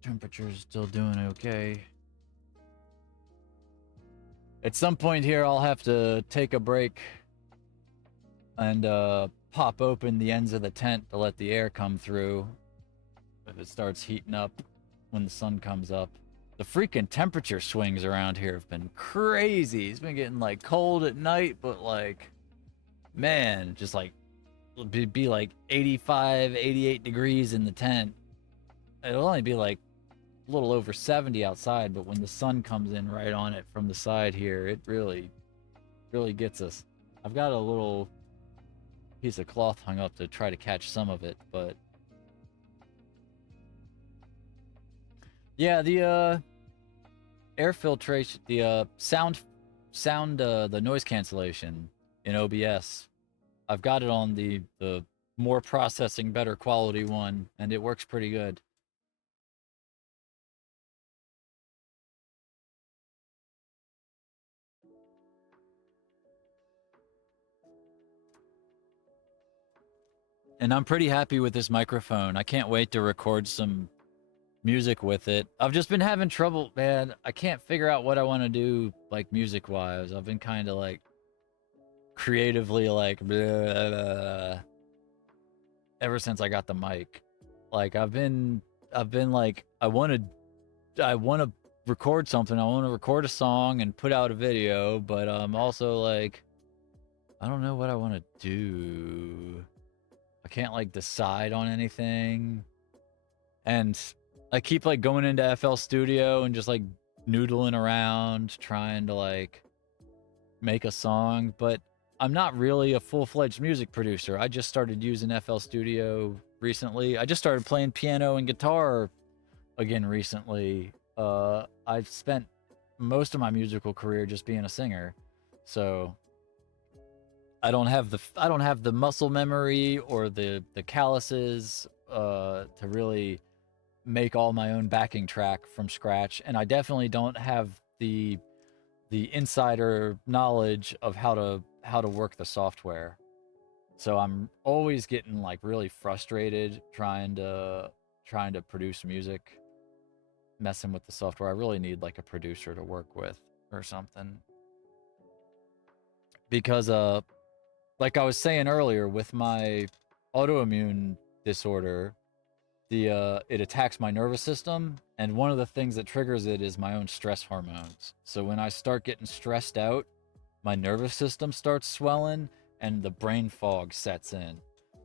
Temperature's still doing okay. At some point here, I'll have to take a break and pop open the ends of the tent to let the air come through if it starts heating up when the sun comes up. The freaking temperature swings around here have been crazy. It's been getting like cold at night, but like, man, just like be like 85, 88 degrees in the tent. It'll only be like a little over 70 outside, but when the sun comes in right on it from the side here, it really gets us. I've got a little piece of cloth hung up to try to catch some of it, but yeah, the air filtration, the sound, the noise cancellation in OBS. I've got it on the more processing, better quality one, and it works pretty good. And I'm pretty happy with this microphone. I can't wait to record some music with it. I've just been having trouble, man. I can't figure out what I want to do, like, music-wise. I've been kind of, like, creatively, like, blah, blah, ever since I got the mic. Like, I've been like, I want to record something. I want to record a song and put out a video, but I'm also, like, I don't know what I want to do. I can't, like, decide on anything. And I keep, like, going into FL Studio and just, like, noodling around trying to, like, make a song, but I'm not really a full-fledged music producer. I just started using FL Studio recently. I just started playing piano and guitar again recently. I've spent most of my musical career just being a singer, so I don't have the muscle memory or the calluses to really make all my own backing track from scratch, and I definitely don't have the insider knowledge of how to work the software. So I'm always getting, like, really frustrated trying to produce music, messing with the software. I really need, like, a producer to work with or something. Because like I was saying earlier, with my autoimmune disorder, it attacks my nervous system, and one of the things that triggers it is my own stress hormones. So when I start getting stressed out, my nervous system starts swelling and the brain fog sets in.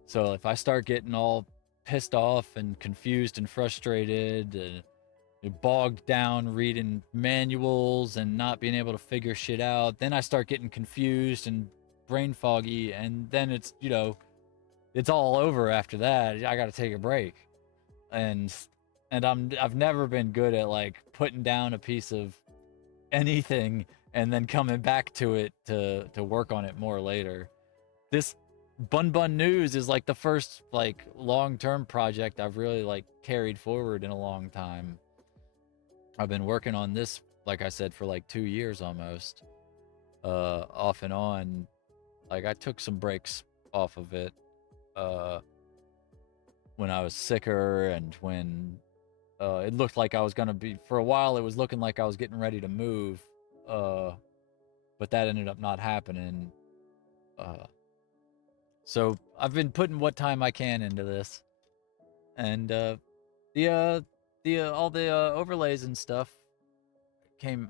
So if I start getting all pissed off and confused and frustrated and bogged down reading manuals and not being able to figure shit out, then I start getting confused and brain foggy, and then it's, it's all over after that. I got to take a break. And I've never been good at, like, putting down a piece of anything and then coming back to it to work on it more later. This Bun Bun News is, like, the first, like, long-term project I've really, like, carried forward in a long time. I've been working on this, like I said, for like 2 years almost, off and on. Like, I took some breaks off of it when I was sicker, and when it looked like I was gonna be, for a while it was looking like I was getting ready to move, but that ended up not happening. So I've been putting what time I can into this, and all the overlays and stuff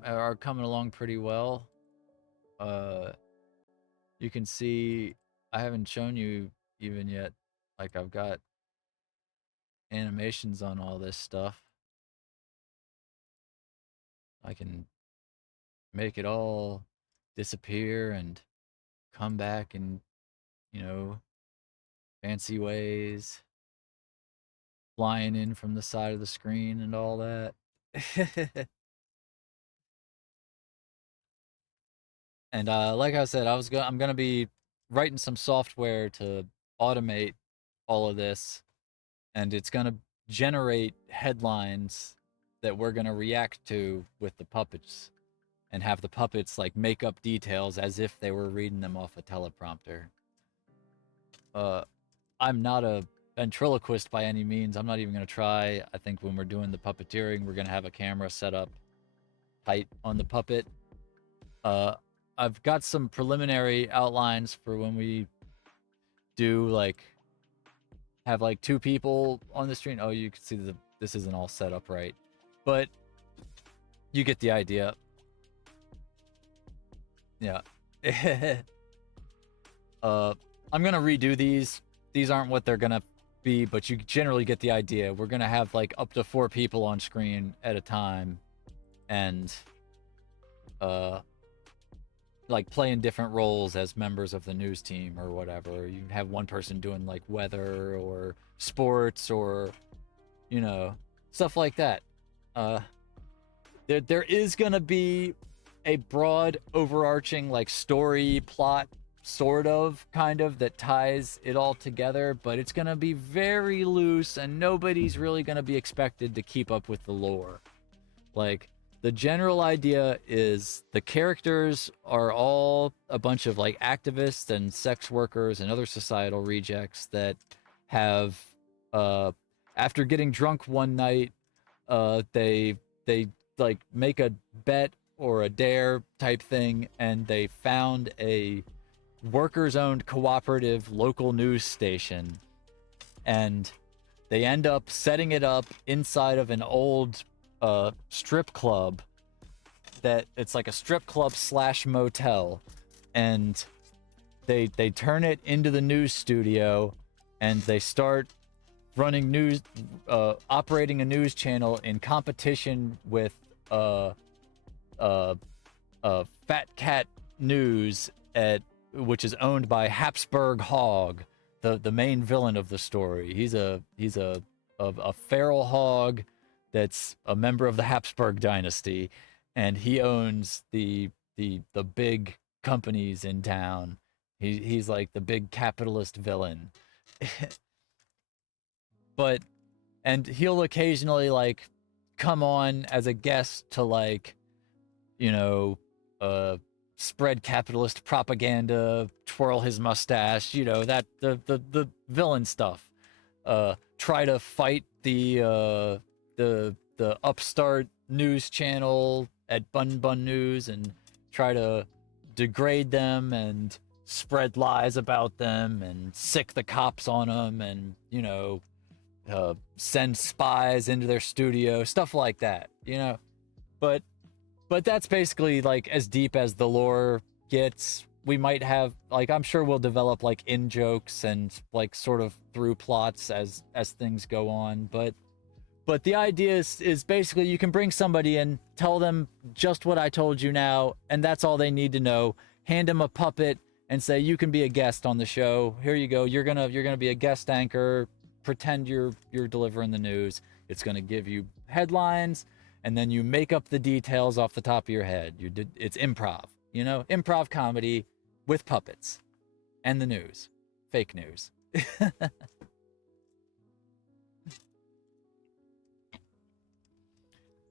are coming along pretty well. You can see I haven't shown you even yet. Like, I've got animations on all this stuff. I can make it all disappear and come back in, fancy ways, flying in from the side of the screen and all that. And like I said, I'm gonna be writing some software to automate all of this, and it's gonna generate headlines that we're gonna react to with the puppets, and have the puppets, like, make up details as if they were reading them off a teleprompter. I'm not a ventriloquist by any means. I'm not even gonna try. I think when we're doing the puppeteering, we're gonna have a camera set up tight on the puppet. I've got some preliminary outlines for when we do, like, have, like, 2 people on the screen. Oh, you can see this isn't all set up right, but you get the idea. Yeah. I'm gonna redo these. These aren't what they're gonna be, but you generally get the idea. We're gonna have like up to 4 people on screen at a time, and uh, like playing different roles as members of the news team or whatever. You have one person doing like weather or sports or stuff like that. Uh, there is gonna be a broad overarching like story plot sort of kind of that ties it all together, but it's gonna be very loose and nobody's really gonna be expected to keep up with the lore. Like, the general idea is the characters are all a bunch of like activists and sex workers and other societal rejects that have after getting drunk one night, they like make a bet or a dare type thing, and they found a workers owned cooperative local news station, and they end up setting it up inside of an old strip club. That it's like a strip club slash motel, and they turn it into the news studio, and they start running news, operating a news channel in competition with Fat Cat News, which is owned by Habsburg Hog, the main villain of the story. He's a feral hog that's a member of the Habsburg dynasty, and he owns the big companies in town. He's like the big capitalist villain. But and he'll occasionally like come on as a guest to like, you know, spread capitalist propaganda, twirl his mustache, that the villain stuff. Try to fight the upstart news channel at Bun Bun News and try to degrade them and spread lies about them and sick the cops on them, and send spies into their studio, stuff like that, but that's basically like as deep as the lore gets. We might have like, I'm sure we'll develop like in jokes and like sort of through plots as things go on, but the idea is basically you can bring somebody in, tell them just what I told you now, and that's all they need to know. Hand them a puppet and say, you can be a guest on the show. Here you go. You're gonna be a guest anchor. Pretend you're delivering the news. It's gonna give you headlines, and then you make up the details off the top of your head. It's improv, improv comedy with puppets and the news, fake news.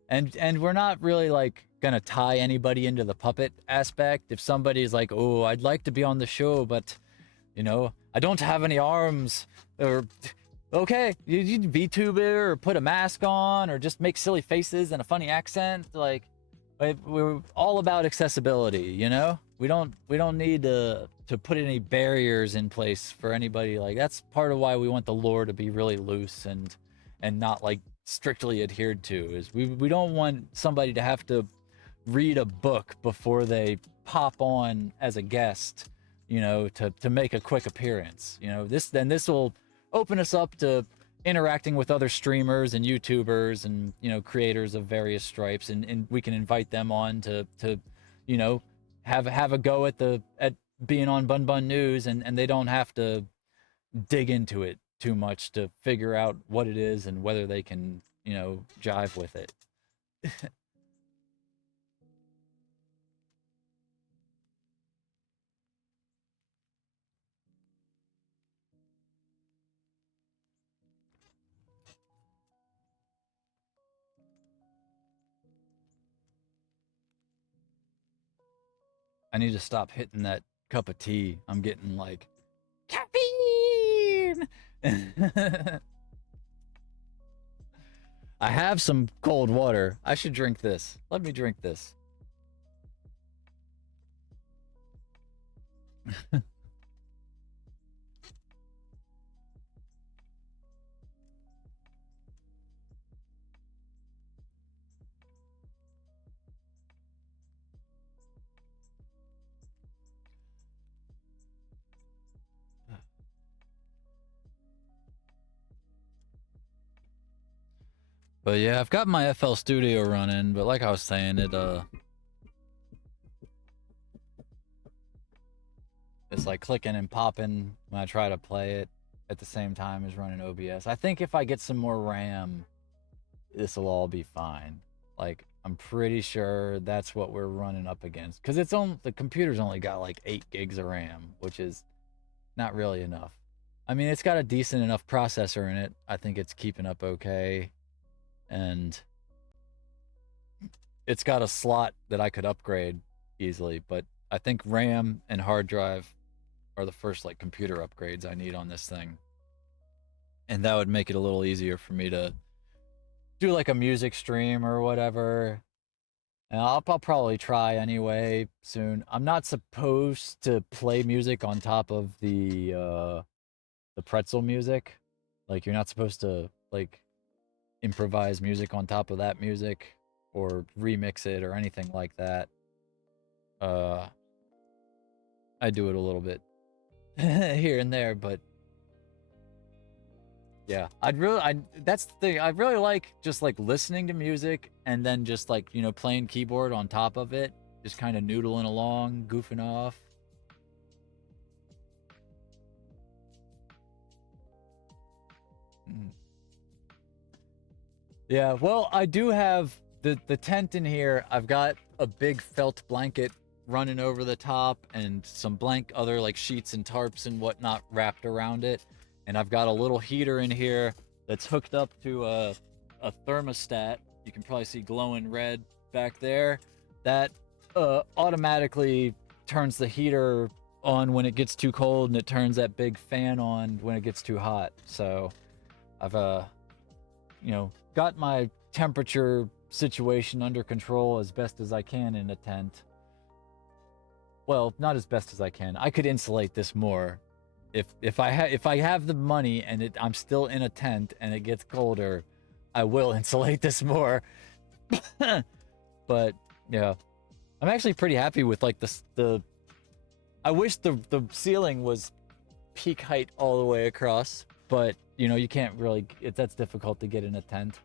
And we're not really like gonna tie anybody into the puppet aspect. If somebody's like, oh, I'd like to be on the show, but I don't have any arms, or okay, you VTube it or put a mask on or just make silly faces and a funny accent. Like, we're all about accessibility, we don't need to put any barriers in place for anybody. Like, that's part of why we want the lore to be really loose and not like strictly adhered to. Is we don't want somebody to have to read a book before they pop on as a guest, to make a quick appearance. This will open us up to interacting with other streamers and YouTubers and creators of various stripes, and we can invite them on to have a go at being on Bun Bun News, and they don't have to dig into it too much to figure out what it is and whether they can jive with it. I need to stop hitting that cup of tea. I'm getting like caffeine. I have some cold water. I should drink this. Let me drink this. But yeah, I've got my FL Studio running, but like I was saying, it's like clicking and popping when I try to play it at the same time as running OBS. I think if I get some more RAM, this will all be fine. Like, I'm pretty sure that's what we're running up against. Because the computer's only got like 8 gigs of RAM, which is not really enough. I mean, it's got a decent enough processor in it. I think it's keeping up okay. And it's got a slot that I could upgrade easily. But I think RAM and hard drive are the first like computer upgrades I need on this thing. And that would make it a little easier for me to do like a music stream or whatever. And I'll probably try anyway soon. I'm not supposed to play music on top of the pretzel music. Like, you're not supposed to like improvise music on top of that music or remix it or anything like that. I do it a little bit here and there, but yeah, that's the thing. I really like just like listening to music and then just like, you know, playing keyboard on top of it, just kind of noodling along, goofing off. Yeah, well, I do have the tent in here. I've got a big felt blanket running over the top and some other like sheets and tarps and whatnot wrapped around it. And I've got a little heater in here that's hooked up to a thermostat. You can probably see glowing red back there. That automatically turns the heater on when it gets too cold, and it turns that big fan on when it gets too hot. So I've you know, got my temperature situation under control as best as I can in a tent. Well, not as best as I can. I could insulate this more. If I have the money and I'm still in a tent and it gets colder, I will insulate this more. But yeah, I'm actually pretty happy with like the. I wish the ceiling was peak height all the way across, but you know, you can't really. That's difficult to get in a tent.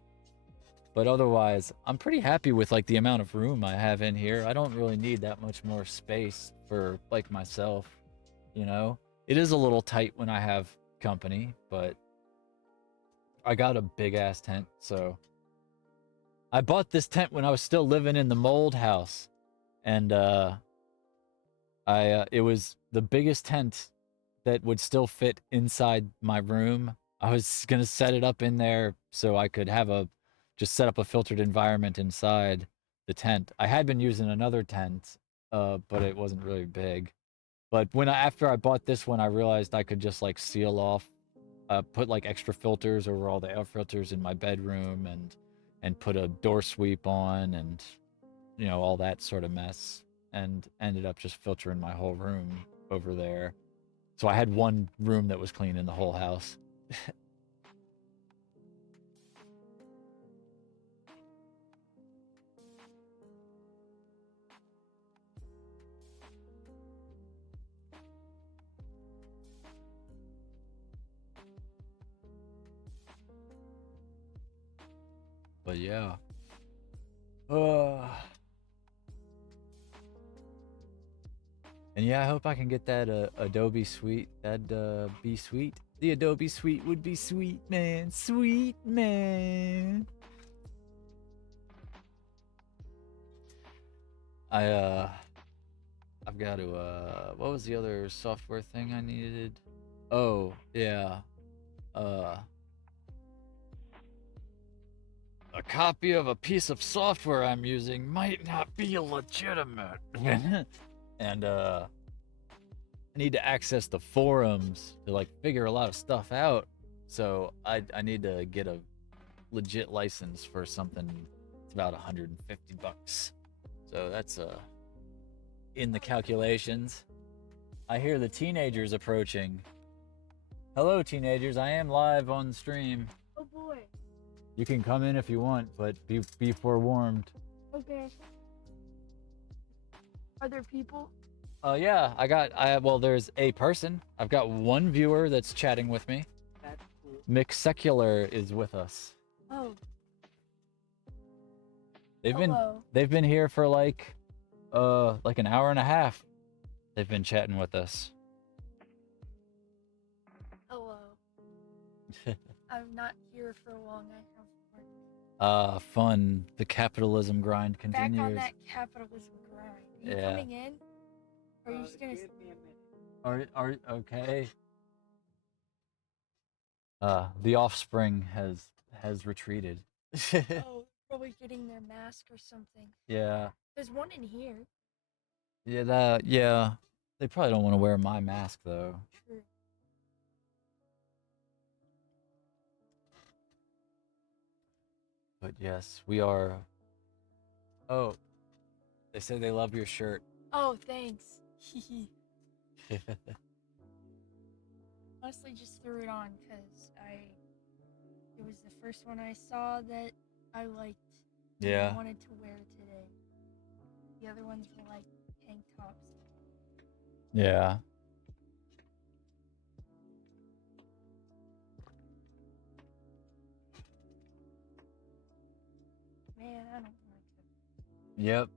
But otherwise, I'm pretty happy with like the amount of room I have in here. I don't really need that much more space for like myself, you know? It is a little tight when I have company, but I got a big ass tent, so I bought this tent when I was still living in the mold house, and it was the biggest tent that would still fit inside my room. I was gonna set it up in there so I could have just set up a filtered environment inside the tent. I had been using another tent, but it wasn't really big. But after I bought this one, I realized I could just like seal off, put like extra filters over all the air filters in my bedroom, and put a door sweep on, and you know, all that sort of mess, and ended up just filtering my whole room over there. So I had one room that was clean in the whole house. But yeah. And yeah, I hope I can get that Adobe Suite. That'd be sweet. The Adobe Suite would be sweet, man. Sweet, man. I've got to what was the other software thing I needed? Oh, yeah. A copy of a piece of software I'm using might not be legitimate. And I need to access the forums to like figure a lot of stuff out. So I need to get a legit license for something. It's about $150. So that's in the calculations. I hear the teenagers approaching. Hello, teenagers. I am live on stream. Oh boy. You can come in if you want, but be forewarned. Okay. Are there people? Yeah, well, there's a person. I've got one viewer that's chatting with me. That's cool. Mick Secular is with us. Oh. Hello. They've been here for like an hour and a half. They've been chatting with us. Hello. I'm not here for long. I have work. Fun. The capitalism grind continues. Back on that capitalism grind. Are you coming in? Or are you just gonna? Are okay? The offspring has retreated. Oh, probably getting their mask or something. Yeah. There's one in here. Yeah. They probably don't want to wear my mask though. True. But yes, we are. Oh, they say they love your shirt. Oh, thanks. Honestly, just threw it on because it was the first one I saw that I liked. Yeah. I wanted to wear today. The other ones were like tank tops. Yeah. Man, I don't like them.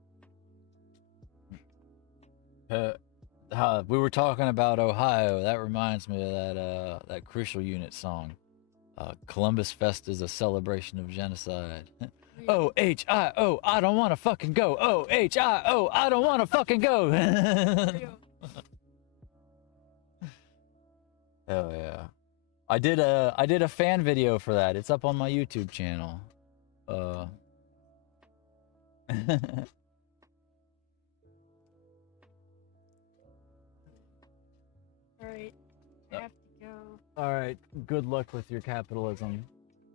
Yep. We were talking about Ohio. That reminds me of that Crucial Unit song. Columbus Fest is a celebration of genocide. OHIO, I don't want to fucking go. OHIO, I don't want to fucking go. Hell yeah. I did a fan video for that. It's up on my YouTube channel. Alright, I have to go. Alright, good luck with your capitalism.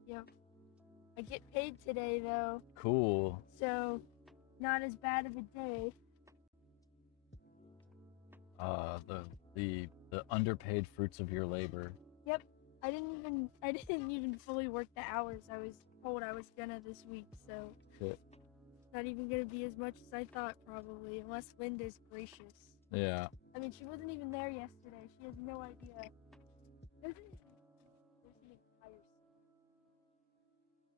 Yep. I get paid today though. Cool. So, not as bad of a day. The underpaid fruits of your labor. Yep. I didn't even fully work the hours I was told I was gonna this week, so Shit. not even gonna be as much as I thought probably, unless Linda's gracious. Yeah. I mean, she wasn't even there yesterday. She has no idea. There's an entire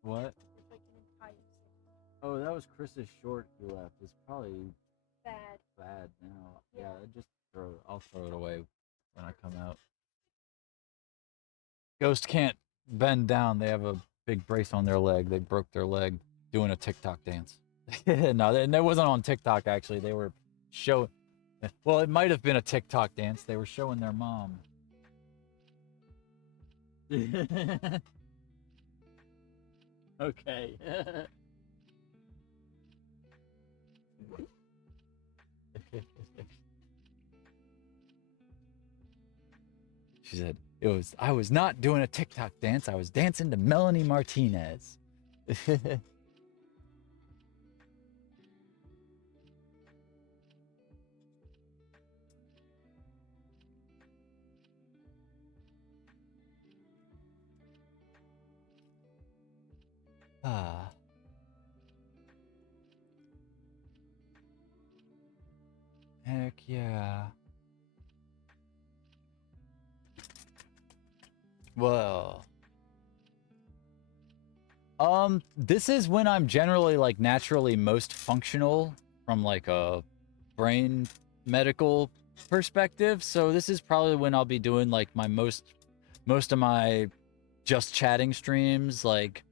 What? There's like an entire section. Oh, that was Chris's short he left. It's probably Bad now. Yeah. Just I'll throw it away when I come out. Ghost can't bend down. They have a big brace on their leg. They broke their leg doing a TikTok dance. No, that wasn't on TikTok actually. They were showing. Well, it might have been a TikTok dance. They were showing their mom. Okay. She said, I was not doing a TikTok dance. I was dancing to Melanie Martinez. Ah. Heck yeah. Well. This is when I'm generally like naturally most functional from like a brain medical perspective. So this is probably when I'll be doing like my most of my just chatting streams, like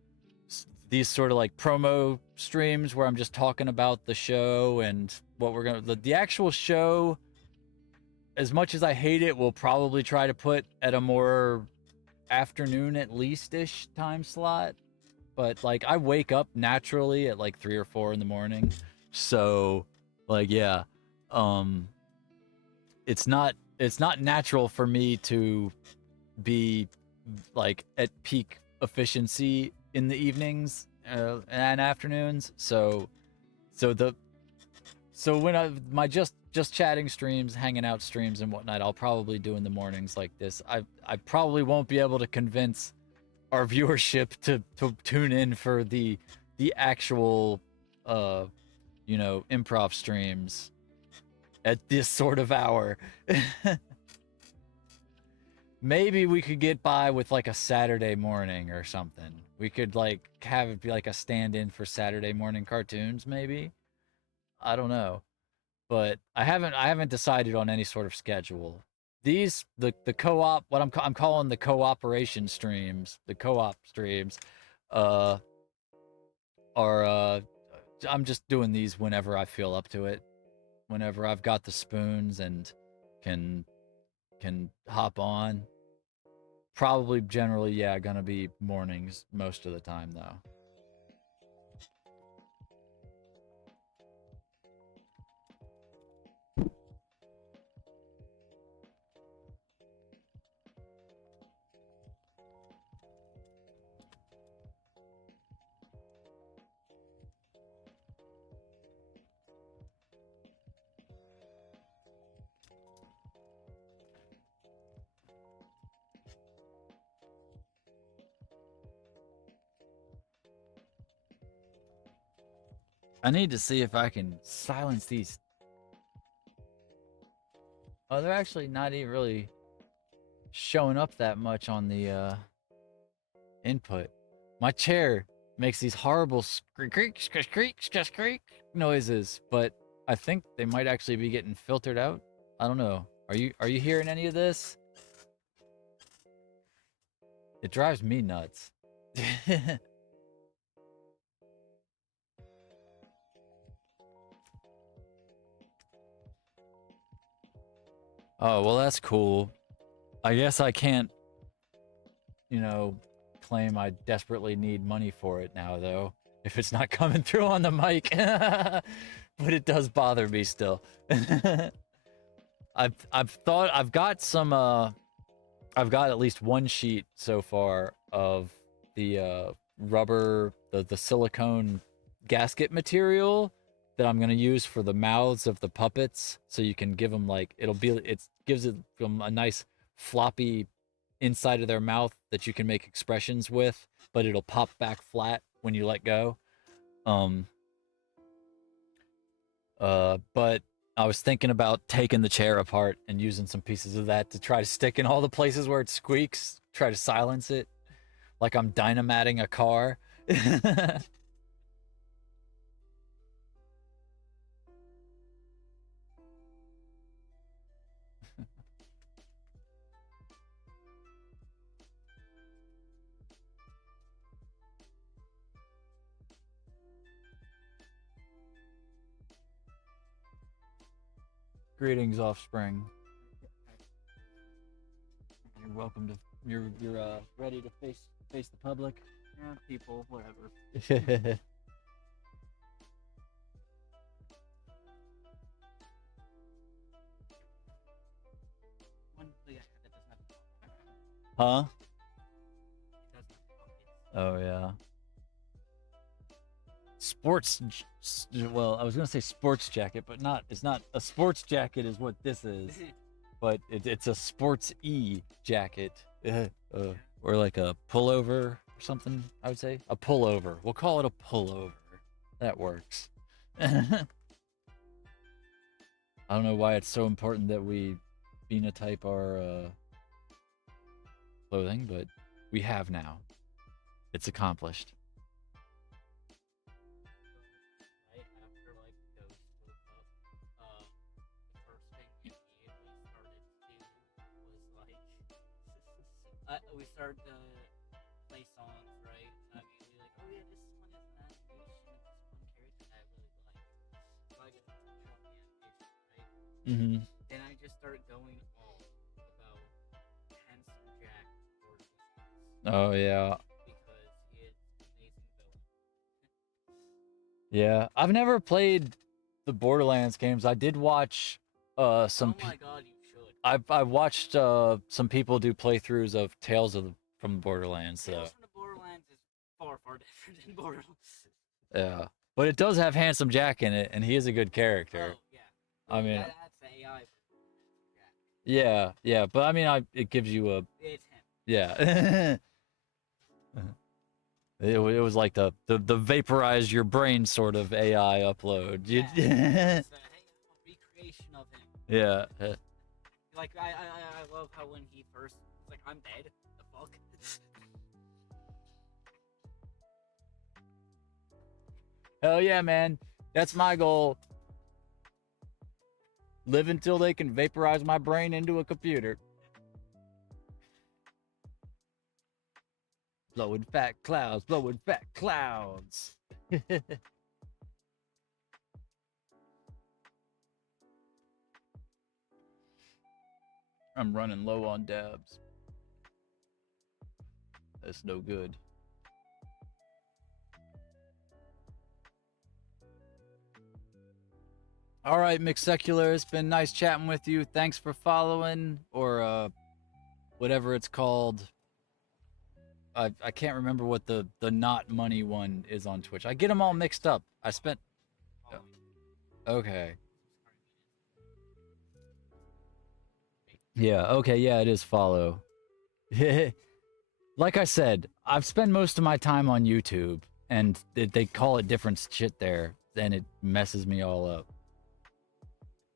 these sort of like promo streams where I'm just talking about the show and what we're gonna the actual show. As much as I hate it, we'll probably try to put at a more afternoon at least-ish time slot. But like I wake up naturally at like 3 or 4 in the morning. So like yeah. It's not natural for me to be like at peak efficiency in the evenings and afternoons. So when my just chatting streams, hanging out streams and whatnot, I'll probably do in the mornings like this. I probably won't be able to convince our viewership to tune in for the actual improv streams at this sort of hour. maybe we could get by with like a Saturday morning or something. We could like have it be like a stand-in for Saturday morning cartoons, maybe. I don't know, but I haven't decided on any sort of schedule. These the co-op, what I'm calling the cooperation streams, the co-op streams, uh, are I'm just doing these whenever I feel up to it, whenever I've got the spoons and can hop on. Probably generally, yeah, gonna be mornings most of the time though. I need to see if I can silence these. Oh, they're actually not even really showing up that much on the input. My chair makes these horrible creak, creak noises, but I think they might actually be getting filtered out. I don't know. Are you hearing any of this? It drives me nuts. Oh, well that's cool. I guess I can't, you know, claim I desperately need money for it now though, if it's not coming through on the mic. But it does bother me still. I've thought I've got at least one sheet so far of the rubber, the silicone gasket material that I'm gonna use for the mouths of the puppets, so you can give them like it gives it them a nice floppy inside of their mouth that you can make expressions with, but it'll pop back flat when you let go. Um, but I was thinking about taking the chair apart and using some pieces of that to try to stick in all the places where it squeaks, try to silence it, like I'm dynamating a car. Greetings, offspring. You're welcome to. You're ready to face the public. Yeah, people, whatever. One play I had that doesn't have Huh? it doesn't have pockets. Oh yeah. Well, I was gonna say sports jacket, but not. It's not a sports jacket. Is what this is, but it's a sports jacket, or like a pullover or something. I would say a pullover. We'll call it a pullover. That works. I don't know why it's so important that we phenotype our clothing, but we have now. It's accomplished. Right after like Ghost woke up, the first thing we immediately started to do was like we started to play songs, right? And I immediately like, oh yeah, this one is an animation of this one character that I really like. So I just showed the animation, right? Mm-hmm. Then I just started going all about Handsome Jack for Oh yeah. because he is an amazing villain. Yeah, I've never played the Borderlands games. I did watch some. Oh my god, you should. I've watched some people do playthroughs of Tales from the Borderlands. So Tales from the Borderlands is far, far different than Borderlands. yeah, but it does have Handsome Jack in it, and he is a good character. Oh, yeah. I mean, that's the AI. yeah, but I mean, it gives you a It's him. yeah. It was like the vaporize your brain sort of AI upload. Yeah, it's a, hey, I'm a recreation of him. Yeah. Like I love how when he first was like, I'm dead. The fuck? Hell yeah, man. That's my goal. Live until they can vaporize my brain into a computer. Blowing fat clouds, blowing fat clouds. I'm running low on dabs. That's no good. All right, Mixed Secular, it's been nice chatting with you. Thanks for following, or whatever it's called. I can't remember what the not money one is on Twitch. I get them all mixed up. I spent. Okay. Yeah. Okay. Yeah, it is follow. Like I said, I've spent most of my time on YouTube, and they call it different shit there, and it messes me all up.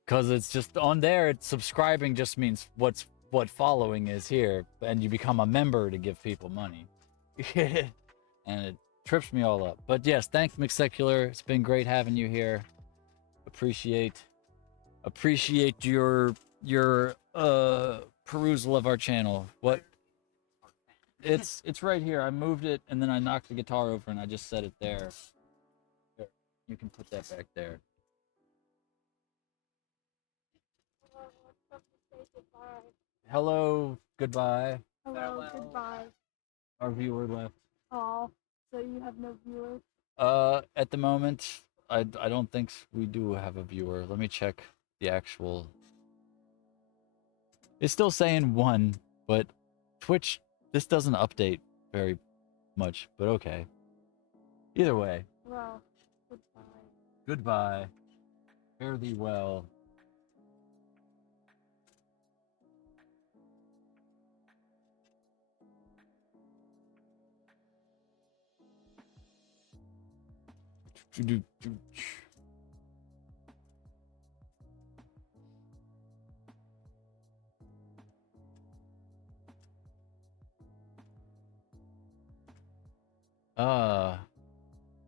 Cause it's just on there. It's subscribing just means what following is here, and you become a member to give people money. And it trips me all up. But yes, thanks, McSecular. It's been great having you here. Appreciate your perusal of our channel. What? It's right here. I moved it and then I knocked the guitar over and I just set it there. Here, you can put that back there. Hello, goodbye. Hello, goodbye. Our viewer left. Oh, so you have no viewers? At the moment, I don't think we do have a viewer. Let me check the actual. It's still saying 1, but Twitch, this doesn't update very much, but okay. Either way. Well, goodbye. Goodbye. Fare thee well.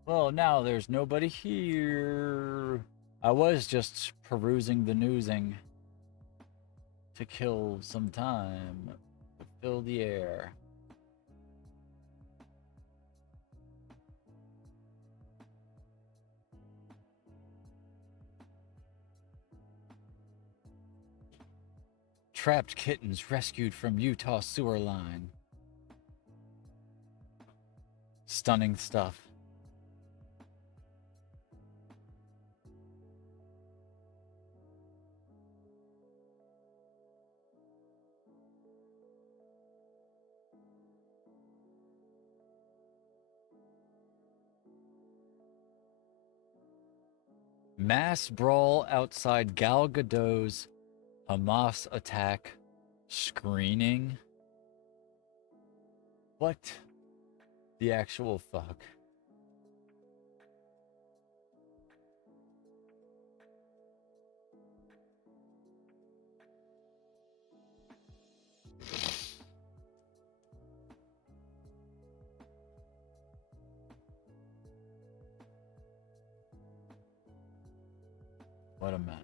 Well, now there's nobody here. I was just perusing the newsing to kill some time, to fill the air. Trapped kittens rescued from Utah sewer line. Stunning stuff. Mass brawl outside Gal Gadot's Hamas attack screening. What the actual fuck? What a mess.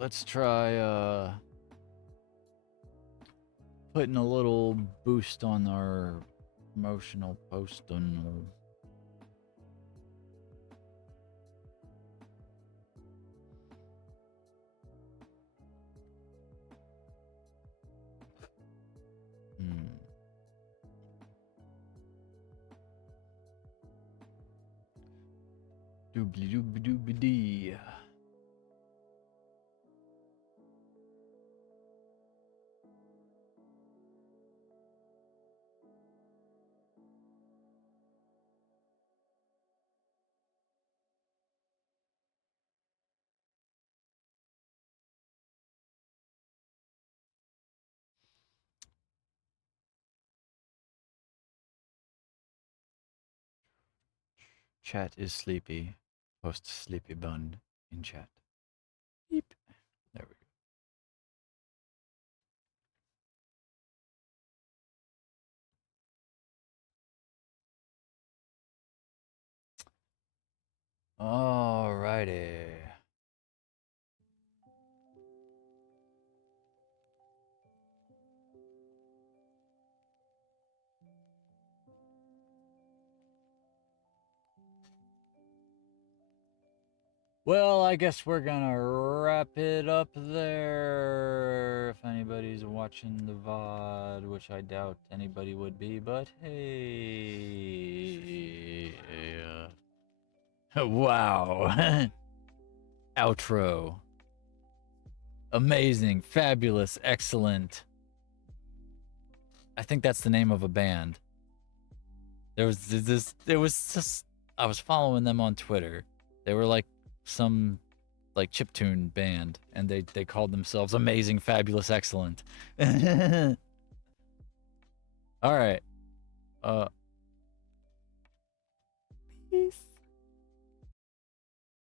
Let's try putting a little boost on our promotional post on doobly doobly doobly dee. Chat is sleepy. Post sleepy bun in chat. Beep. There we go. Alrighty. Well, I guess we're gonna wrap it up there. If anybody's watching the VOD, which I doubt anybody would be, but hey. Wow. Outro. Amazing, fabulous, excellent. I think that's the name of a band. There was just, I was following them on Twitter. They were like some like chiptune band, and they called themselves Amazing, Fabulous, Excellent. All right. Peace.